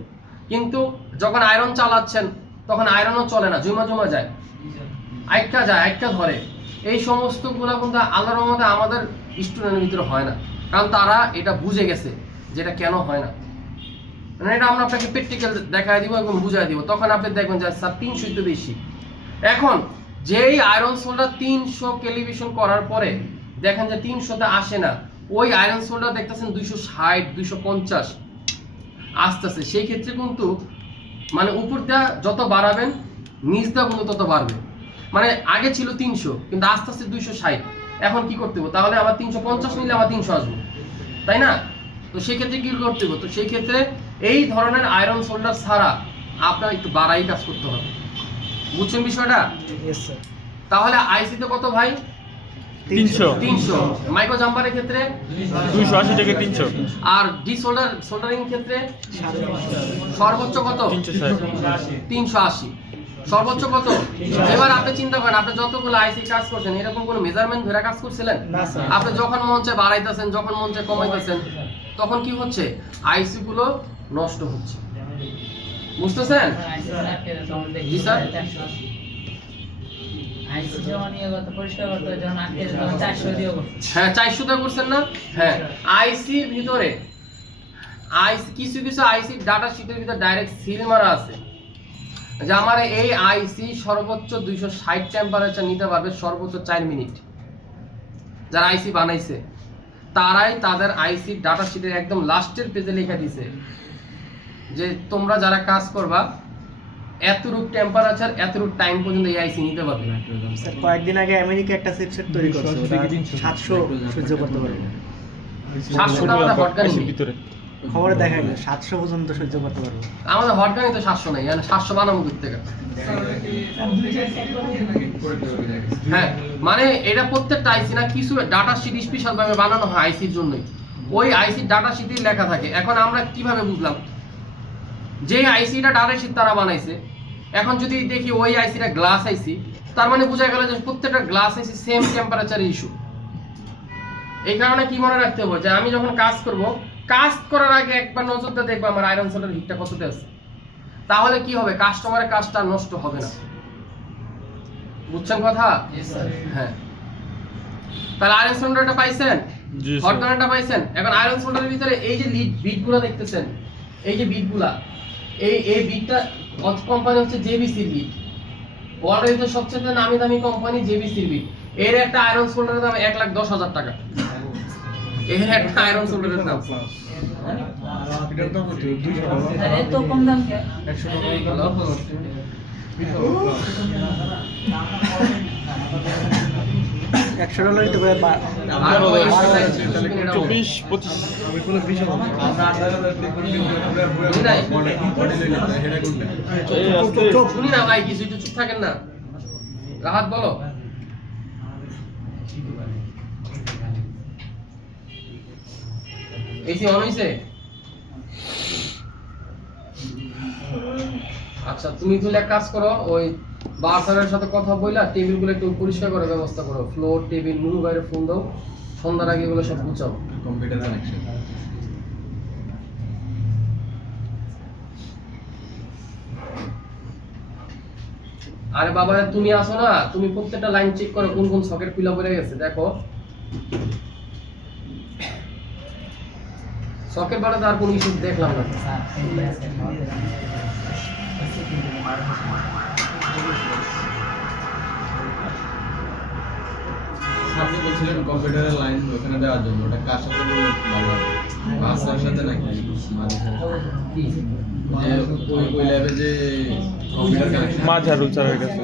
কিন্তু যখন আয়রন চালাচ্ছেন তখন আয়রনও চলে না, জমা যায়, আটকা ধরে। এই সমস্তগুলো কিন্তু আল্লাহর রহমতে আমাদের স্টুডেন্টের ভিতরে হয় না, কারণ তারা এটা বুঝে গেছে যেটা কেন হয় না। মানে এটা আমরা আপনাকে প্র্যাকটিক্যাল দেখায় দিব এবং বুঝাই দিব, তখন আপনি দেখবেন যে স্যার 300 তো বেশি। এখন যেই আয়রন সোল্ডার 300 ক্যালিব্রেশন করার পরে দেখেন যে 300-তে আসে না, ওই আয়রন সোল্ডার দেখতেছেন 260 250 আসতেছে, সেই ক্ষেত্রে কিন্তু মানে উপরটা যত বাড়াবেন নিচটা কিন্তু তত বাড়বে। মানে আগে ছিল 300 কিন্তু আস্তে আস্তে 260, এখন কি করতে হবে? তাহলে আবার 350 নিলে আবার 300 আসবে, তাই না? তো সেই ক্ষেত্রে কি করতে হবে? তো সেই ক্ষেত্রে এই ধরনের আয়রন সোল্ডার ছাড়া আপনার একটু বাড়াই কাজ করতে হবে। বুঝছেন বিষয়টা? Yes sir. তাহলে আইসিতে কত ভাই? 300। মাইক্রো জাম্পারের ক্ষেত্রে 280 থেকে 300, আর সোল্ডারিং ক্ষেত্রে সর্বোচ্চ কত? 380 সর্বোচ্চ কত? এবার আপনি চিন্তা করেন, আপনি যতগুলো আইসি কাজ করছেন এরকম কোনো মেজারমেন্ট ধরে কাজ করছিলেন? না স্যার। আপনি যখন মন চায় বাড়াইতেছেন, যখন মন চায় কমাইতেছেন, তখন কি হচ্ছে? আইসি গুলো নষ্ট হচ্ছে। বুঝতেছেন? জি স্যার। হ্যাঁ 400 টা করছেন না? হ্যাঁ আইসির ভিতরে কিছু আইসির ডাটা শিটের ভিতরে ডাইরেক্ট সিল মারা আছে যে আমার এই আইসি সর্বোচ্চ 260 টেম্পারেচার নিতে পারবে সর্বোচ্চ 4 মিনিট। যারা আইসি বানাইছে তারাই তাদের আইসি ডাটা শিটের একদম লাস্টের পেজে লেখা দিয়েছে যে তোমরা যারা কাজ করবা এতটুক টেম্পারেচার এতটুক টাইম পর্যন্ত এই আইসি নিতে পারবে। স্যার কয়েকদিন আগে আমেরিকা একটা চিপসেট তৈরি করছে, 700 সহ্য করতে পারবে। 700 টা আমাদের হটগানি ভিতরে খবরে দেখা গেল 700 পর্যন্ত সহ্য করতে পারবে। আমাদের হটগানি তো 700 নাই, মানে 700 বানাবো করতে গেলে। হ্যাঁ মানে এটা প্রত্যেকটা আইসি না, কিছু ডাটা শিট স্পেশাল ভাবে বানানো হয় আইসির জন্যই, ওই আইসির ডাটা শিটেই লেখা থাকে। এখন আমরা কিভাবে বুঝলাম যে আইসিটা ডাটা শিট তারা বানাইছে? এখন যদি দেখি ওই আইসিটা গ্লাস আইসি, তার মানে বোঝা গেল যে প্রত্যেকটা গ্লাস আইসি সেম টেম্পারেচার ইস্যু। এই কারণে কি মনে রাখতে হবে যে আমি যখন কাজ করব, কাজ করার আগে একবার নজর দিয়ে দেখবো আমার আয়রন সোল্ডার হিটটা কততে আছে, তাহলে কি হবে? কাস্টমারের কাজটা নষ্ট হবে না। বুঝছেন কথা? হ্যাঁ তাহলে আয়রন সোল্ডারটা পাইছেন, হটগানটা পাইছেন। এখন আয়রন সোল্ডারের ভিতরে এই যে বিটগুলো দেখতেছেন, এই যে বিটগুলা, এই বিটটা কোম্পানি হচ্ছে জেবিসির বিট, ওয়ার্ল্ডের সবচেয়ে নামি দামি কোম্পানি জেবিসির বিট। এর একটা আয়রন সোল্ডারের দাম 1,10,000 টাকা। এর একটা আয়রন সোল্ডারের দাম এটার দাম কত? 200 টাকা। আরে তো কম দাম কে? 100 টাকা। 100 ডলার দিতে পারে। আর ওই 24-25 আমি বলে 20 টাকা। শুনি না ভাই, কিছু চুপ থাকেন না। রাহাত বলো। এসি অন হইছে? আচ্ছা তুমি তাহলে এক কাজ করো, ওই বাসারের সাথে কথা বইলা টেবিলগুলো একটু পরিষ্কার করে ব্যবস্থা করো, ফ্লোর টেবিল নুরু বাইরে ফোন দাও, সন্ধ্যার আগে এগুলো সব গুছাও। Computer connection. আরে বাবা তুমি আসো না, তুমি প্রত্যেকটা লাইন চেক করো কোন কোন সকেট ফিল আপ হয়ে গেছে দেখো। সকেট বাড়াতে আর কোনো ইস্যু দেখলাম না। আপনি বলছিলেন কম্পিউটারের লাইন ওখানে দেওয়ার জন্য, ওটা কার সাথে বললে ভালো হবে? বাসার সাথে নাকি যে ওই ল্যাবে যে কম্পিউটার কানেকশন মাঝ আর উচার হয়ে গেছে।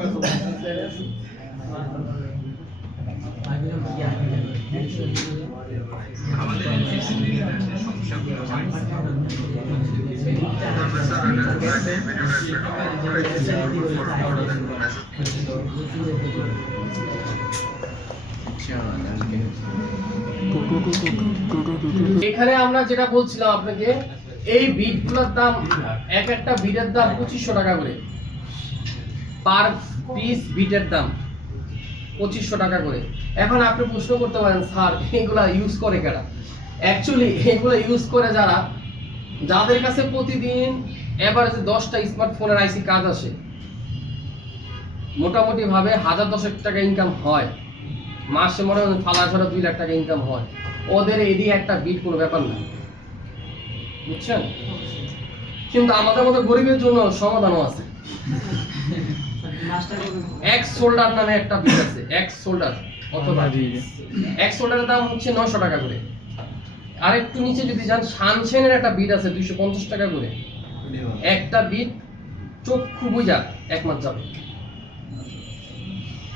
এখানে আমরা যেটা বলছিলাম আপনাকে, এই বিটগুলোর দাম, এক একটা বিটের দাম 2500 টাকা করে, পার পিস বিটের দাম 2500 টাকা করে। এখন আপনি প্রশ্ন করতে পারেন, স্যার এগুলা ইউজ করে কারা? অ্যাকচুয়ালি এগুলো ইউজ করে যারা, যাদের কাছে প্রতিদিন এভারেজে 10টা স্মার্টফোনের আইসি কাজ আসে, মোটামুটি ভাবে 1000-10 টাকা ইনকাম হয় মাসে, মনে হয় ফালা ছাড়া 2 লাখ টাকা ইনকাম হয়, ওদের এদিকে একটা বিট কোনো ব্যাপার না, বুঝছেন? কিন্তু আমাদের মতো গরিবের জন্য সমাধানও আছে। এক্স সোল্ডার নামে একটা বিট আছে, এক্স সোল্ডার অথবা এক্স সোল্ডারের দাম হচ্ছে 900 টাকা করে। আর একটু নিচে যদি যান, সানশেনের একটা বিট আছে 250 টাকা করে। একটা বিট চক্ষু বুঝা 1 মাস যাবে,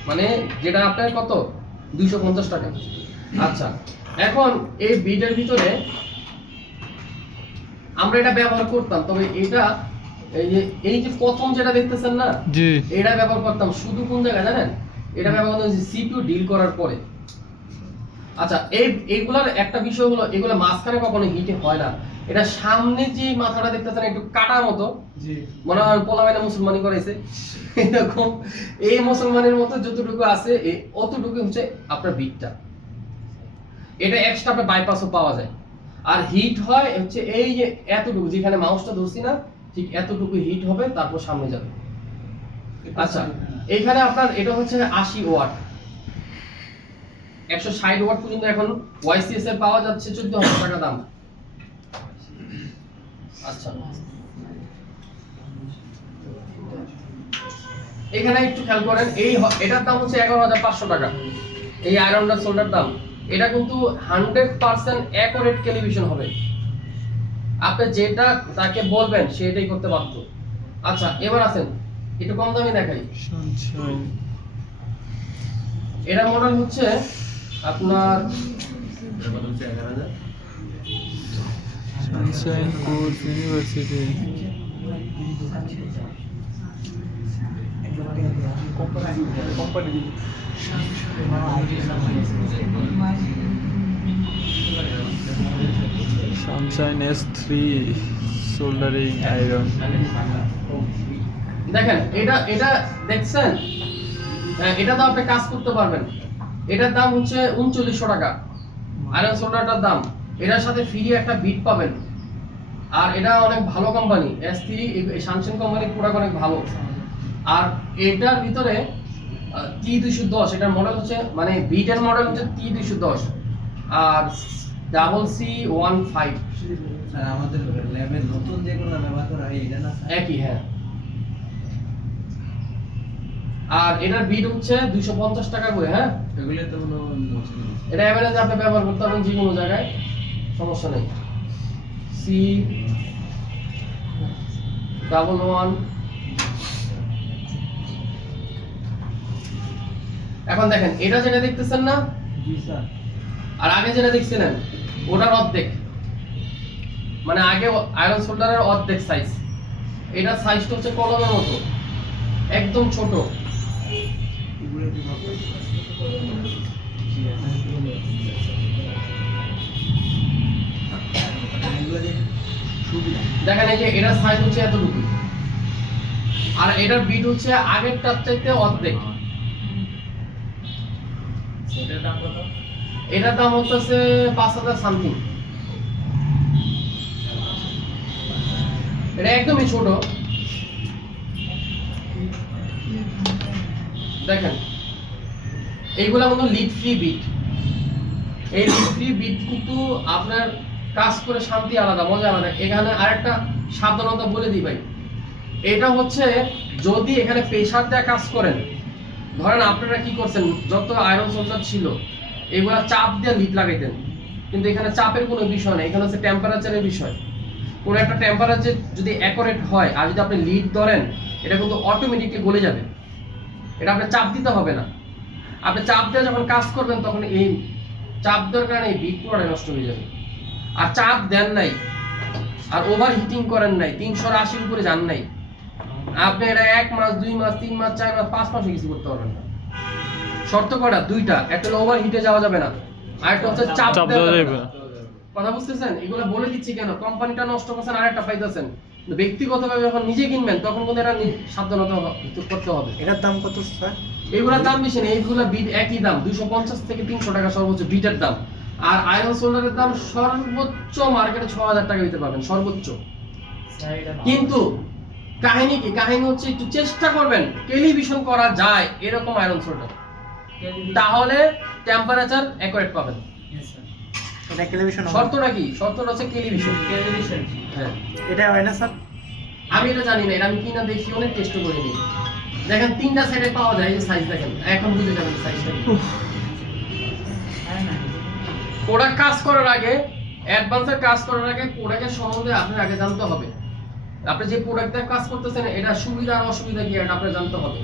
মানে যেটা আপনার কত 250 টাকা। আচ্ছা, এখন এই বিটের ভিতরে আমরা এটা ব্যবহার করতাম, তবে এটা এই যে প্রথম যেটা দেখতেছেন না, জি, এটা ব্যবহার করতাম শুধু কোন জায়গায় জানেন? এটা ব্যবহার করতাম সিপিইউ ডিল করার পরে। আচ্ছা, এইগুলার একটা বিষয় হলো, এগুলা মাঝখানে কখনো হিটে হয় না। এটা সামনে যে মাথাটা দেখতেছেন একটু কাটার মতো, মনে হয় পোলাবাইনা মুসলমানি করাইছে এরকম, এই মুসলমানের মতো যতটুকু আছে অতটুকু হচ্ছে আপনার বিটটা। এটা এক্সট্রা আপনার বাইপাসও পাওয়া যায়। আর হিট হয় হচ্ছে এই যে এতটুকু, যেখানে মাউসটা ধরছি না, ঠিক এতটুকু হিট হবে, তারপর সামনে যাবে। আচ্ছা, এইখানে আপনার এটা হচ্ছে 80 ওয়াট, 160 ওয়াট পর্যন্ত এখন ওয়াইসিএস এর পাওয়া যাচ্ছে 14,000 টাকা দাম। আচ্ছা, এখানে একটু খেয়াল করেন, এটার দাম হচ্ছে 11,500 টাকা। এই আয়রন সোল্ডার দাম, এটা কিন্তু 100% অ্যাকুরেট ক্যালিব্রেশন হবে। আপনি যেটা তাকে বলবেন সেটাই করতে বাধ্য। আচ্ছা, এবার আসেন একটু কম দামি দেখাই। এটা মডেল হচ্ছে আপনার Sunshine course university. Sunshine S3 soldering iron. দেখেন, এটা দেখছেন, এটা তো আপনি কাজ করতে পারবেন। এটার দাম হচ্ছে 3900 টাকা আয়রন সোল্ডারটার দাম। এটার সাথে ফ্রি একটা বিট পাবেন। আর এটা অনেক ভালো কোম্পানি, S3 সানশাইন কোম্পানির প্রোডাক্ট অনেক ভালো। আর এটার ভিতরে T210, এটার মডেল হচ্ছে, মানে বিটের মডেল হচ্ছে T210 আর CC15 স্যার আমাদের ল্যাবে নতুন যেগুলো ব্যবহার করা হয় এটা না একই, হ্যাঁ। আর এটার বিট হচ্ছে 250 টাকা করে, হ্যাঁ। এগুলো তো মনে হয় এটা এভারেজ আপনি ব্যবহার করতে পারবেন যে কোনো জায়গায়, সমস্যা নেই। C11। এখন দেখেন, এটা যেটা দেখতেছেন না, জি স্যার, আর আগে যেটা দেখছিলেন ওটার অর্ধেক, মানে আগে আয়রন সোল্ডারের অর্ধেক সাইজ। এটার সাইজটা হচ্ছে কলমের মতো, একদম ছোট। দেখেন, এই যে এটার সাইজ হচ্ছে এতটুকু, আর এটার বিট হচ্ছে আগেরটার চাইতে অর্ধেক। এটার দাম হচ্ছে 5000 সামথিং। এটা একদমই ছোট। দেখেন, এইগুলা কিন্তু লিড ফ্রি বিট। এই লিড ফ্রি বিট কিন্তু আপনার কাজ করে শান্তি আলাদা, মজা আলাদা। এখানে আরেকটা সাবধানতা বলে দিই ভাই, এটা হচ্ছে যদি এখানে প্রেসার দিয়ে কাজ করেন, ধরেন আপনারা কি করছেন, যত আয়রন সোল্ডার ছিল এগুলা চাপ দিয়ে লিড লাগাইতেন, কিন্তু এখানে চাপের কোনো বিষয় নেই, এখানে হচ্ছে টেম্পারেচারের বিষয়। কোনো একটা টেম্পারেচার যদি অ্যাকুরেট হয় আর যদি আপনি লিড ধরেন, এটা কিন্তু অটোমেটিকলি গলে যাবে, এটা আপনি চাপ দিতে হবে না। আপনি চাপ দিয়ে যখন কাজ করবেন তখন এই চাপ দেওয়ার কারণে এই বিট পুরোটাই নষ্ট হয়ে যাবে। আর চাপ দেন নাই আর ওভার হিটিং করেন নাই, 380 উপরে যান নাই, আপনি এটা 1 মাস 2 মাস 3 মাস 4 মাস 5 মাসে কিছু করতে পারবেন না। শর্ত কটা দুইটা, একটা হলো ওভার হিটে যাওয়া যাবে না, আর একটা হচ্ছে চাপ চাপ দেওয়া দেওয়া যাবে যাবে না। না। কথা বুঝতেছেন? এগুলো বলে দিচ্ছি কেন, কোম্পানিটা নষ্ট করছেন আর একটা পাইতেছেন, ব্যক্তিগতভাবে যখন নিজে কিনবেন তখন কিন্তু এটা সাবধানতা করতে হবে। এটার দাম কত স্যার? এইগুলোর দাম বেশি না, এইগুলো বিট একই দাম, 250 থেকে 300 টাকা সর্বোচ্চ বিটের দাম। আর আয়রন সোল্ডারের দাম সর্বোচ্চ মার্কেটে 6000 টাকা দিতে পারবেন সর্বোচ্চ। কিন্তু কাহিনী কি, কাহিনী হচ্ছে একটু চেষ্টা করবেন টেলিভিশন করা যায় এরকম আয়রন সোল্ডার, তাহলে টেম্পারেচার অ্যাকুরেট পাবেন। এটা টেলিভিশন শর্তটা কি? শর্তটা হচ্ছে টেলিভিশন। হ্যাঁ, এটা হয় না স্যার? আমি এটা জানি না, এটা আমি কিনা দেখি, অনেক টেস্ট করিনি। দেখেন 3টা সাইডে পাওয়া যায়, এই যে সাইজ দেখেন, এখন বুঝে যাবেন সাইজটা। প্রোডাক্ট কাজ করার আগে, অ্যাডভান্সের কাজ করার আগে প্রোডাক্টের সম্বন্ধে আপনার আগে জানতে হবে। আপনি যে প্রোডাক্ট দিয়ে কাজ করতেছেন এটা সুবিধা আর অসুবিধা কি এটা আপনার জানতে হবে।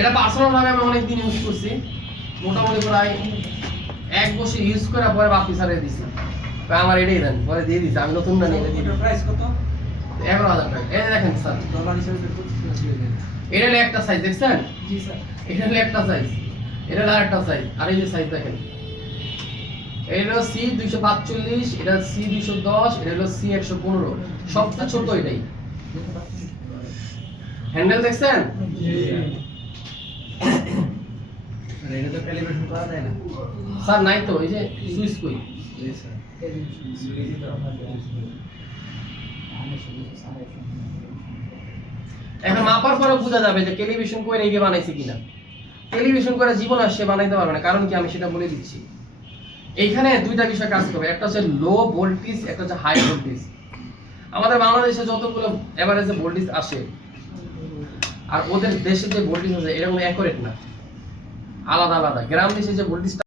এটা পার্সোনাল ভাবে আমি অনেকদিন ইউজ করছি, মোটামুটি প্রায় 1 বছর ইউজ করার পরে বাপি সারিয়ে দিছি, আমার এটাই দেন, পরে দিয়ে দিছি, আমি নতুন না নিয়ে দিয়ে দিছি। প্রাইস কত? 11,000 টাকা। এই যে দেখেন স্যার, ডলার হিসেবে বের করতে এটা হলো একটা সাইজ, দেখছেন? জি স্যার। এটা হলো একটা সাইজ, এটা হলো আরেকটা সাইজ, আর এই যে সাইজ দেখেন, এটা হলো C245, এটা C210, এটা হলো C115, সবচেয়ে ছোট এটাই। হ্যান্ডেল দেখছেন? আর এটা তো ক্যালিব্রেশন করা যায় না। স্যার নাই তো, এই যে সুইচ কই। জি স্যার। এখন মাপার পরে বোঝা যাবে যে টেলিভিশন করে রেগে বানাইছে কিনা। টেলিভিশন করে জীবন আর সে বানাইতে পারবে না, কারণ কি আমি সেটা বলে দিচ্ছি। এইখানে দুইটা বিষয় কাজ করবে, একটা হচ্ছে লো ভোল্টেজ, একটা হচ্ছে হাই ভোল্টেজ। আমাদের বাংলাদেশে যতগুলো এভারেজে ভোল্টেজ আসে আর ওদের দেশে যে ভোল্টেজ আছে এটা কোনো অ্যাকুরেট না, আলাদা আলাদা। গ্রাম দেশে যে ভোল্টেজটা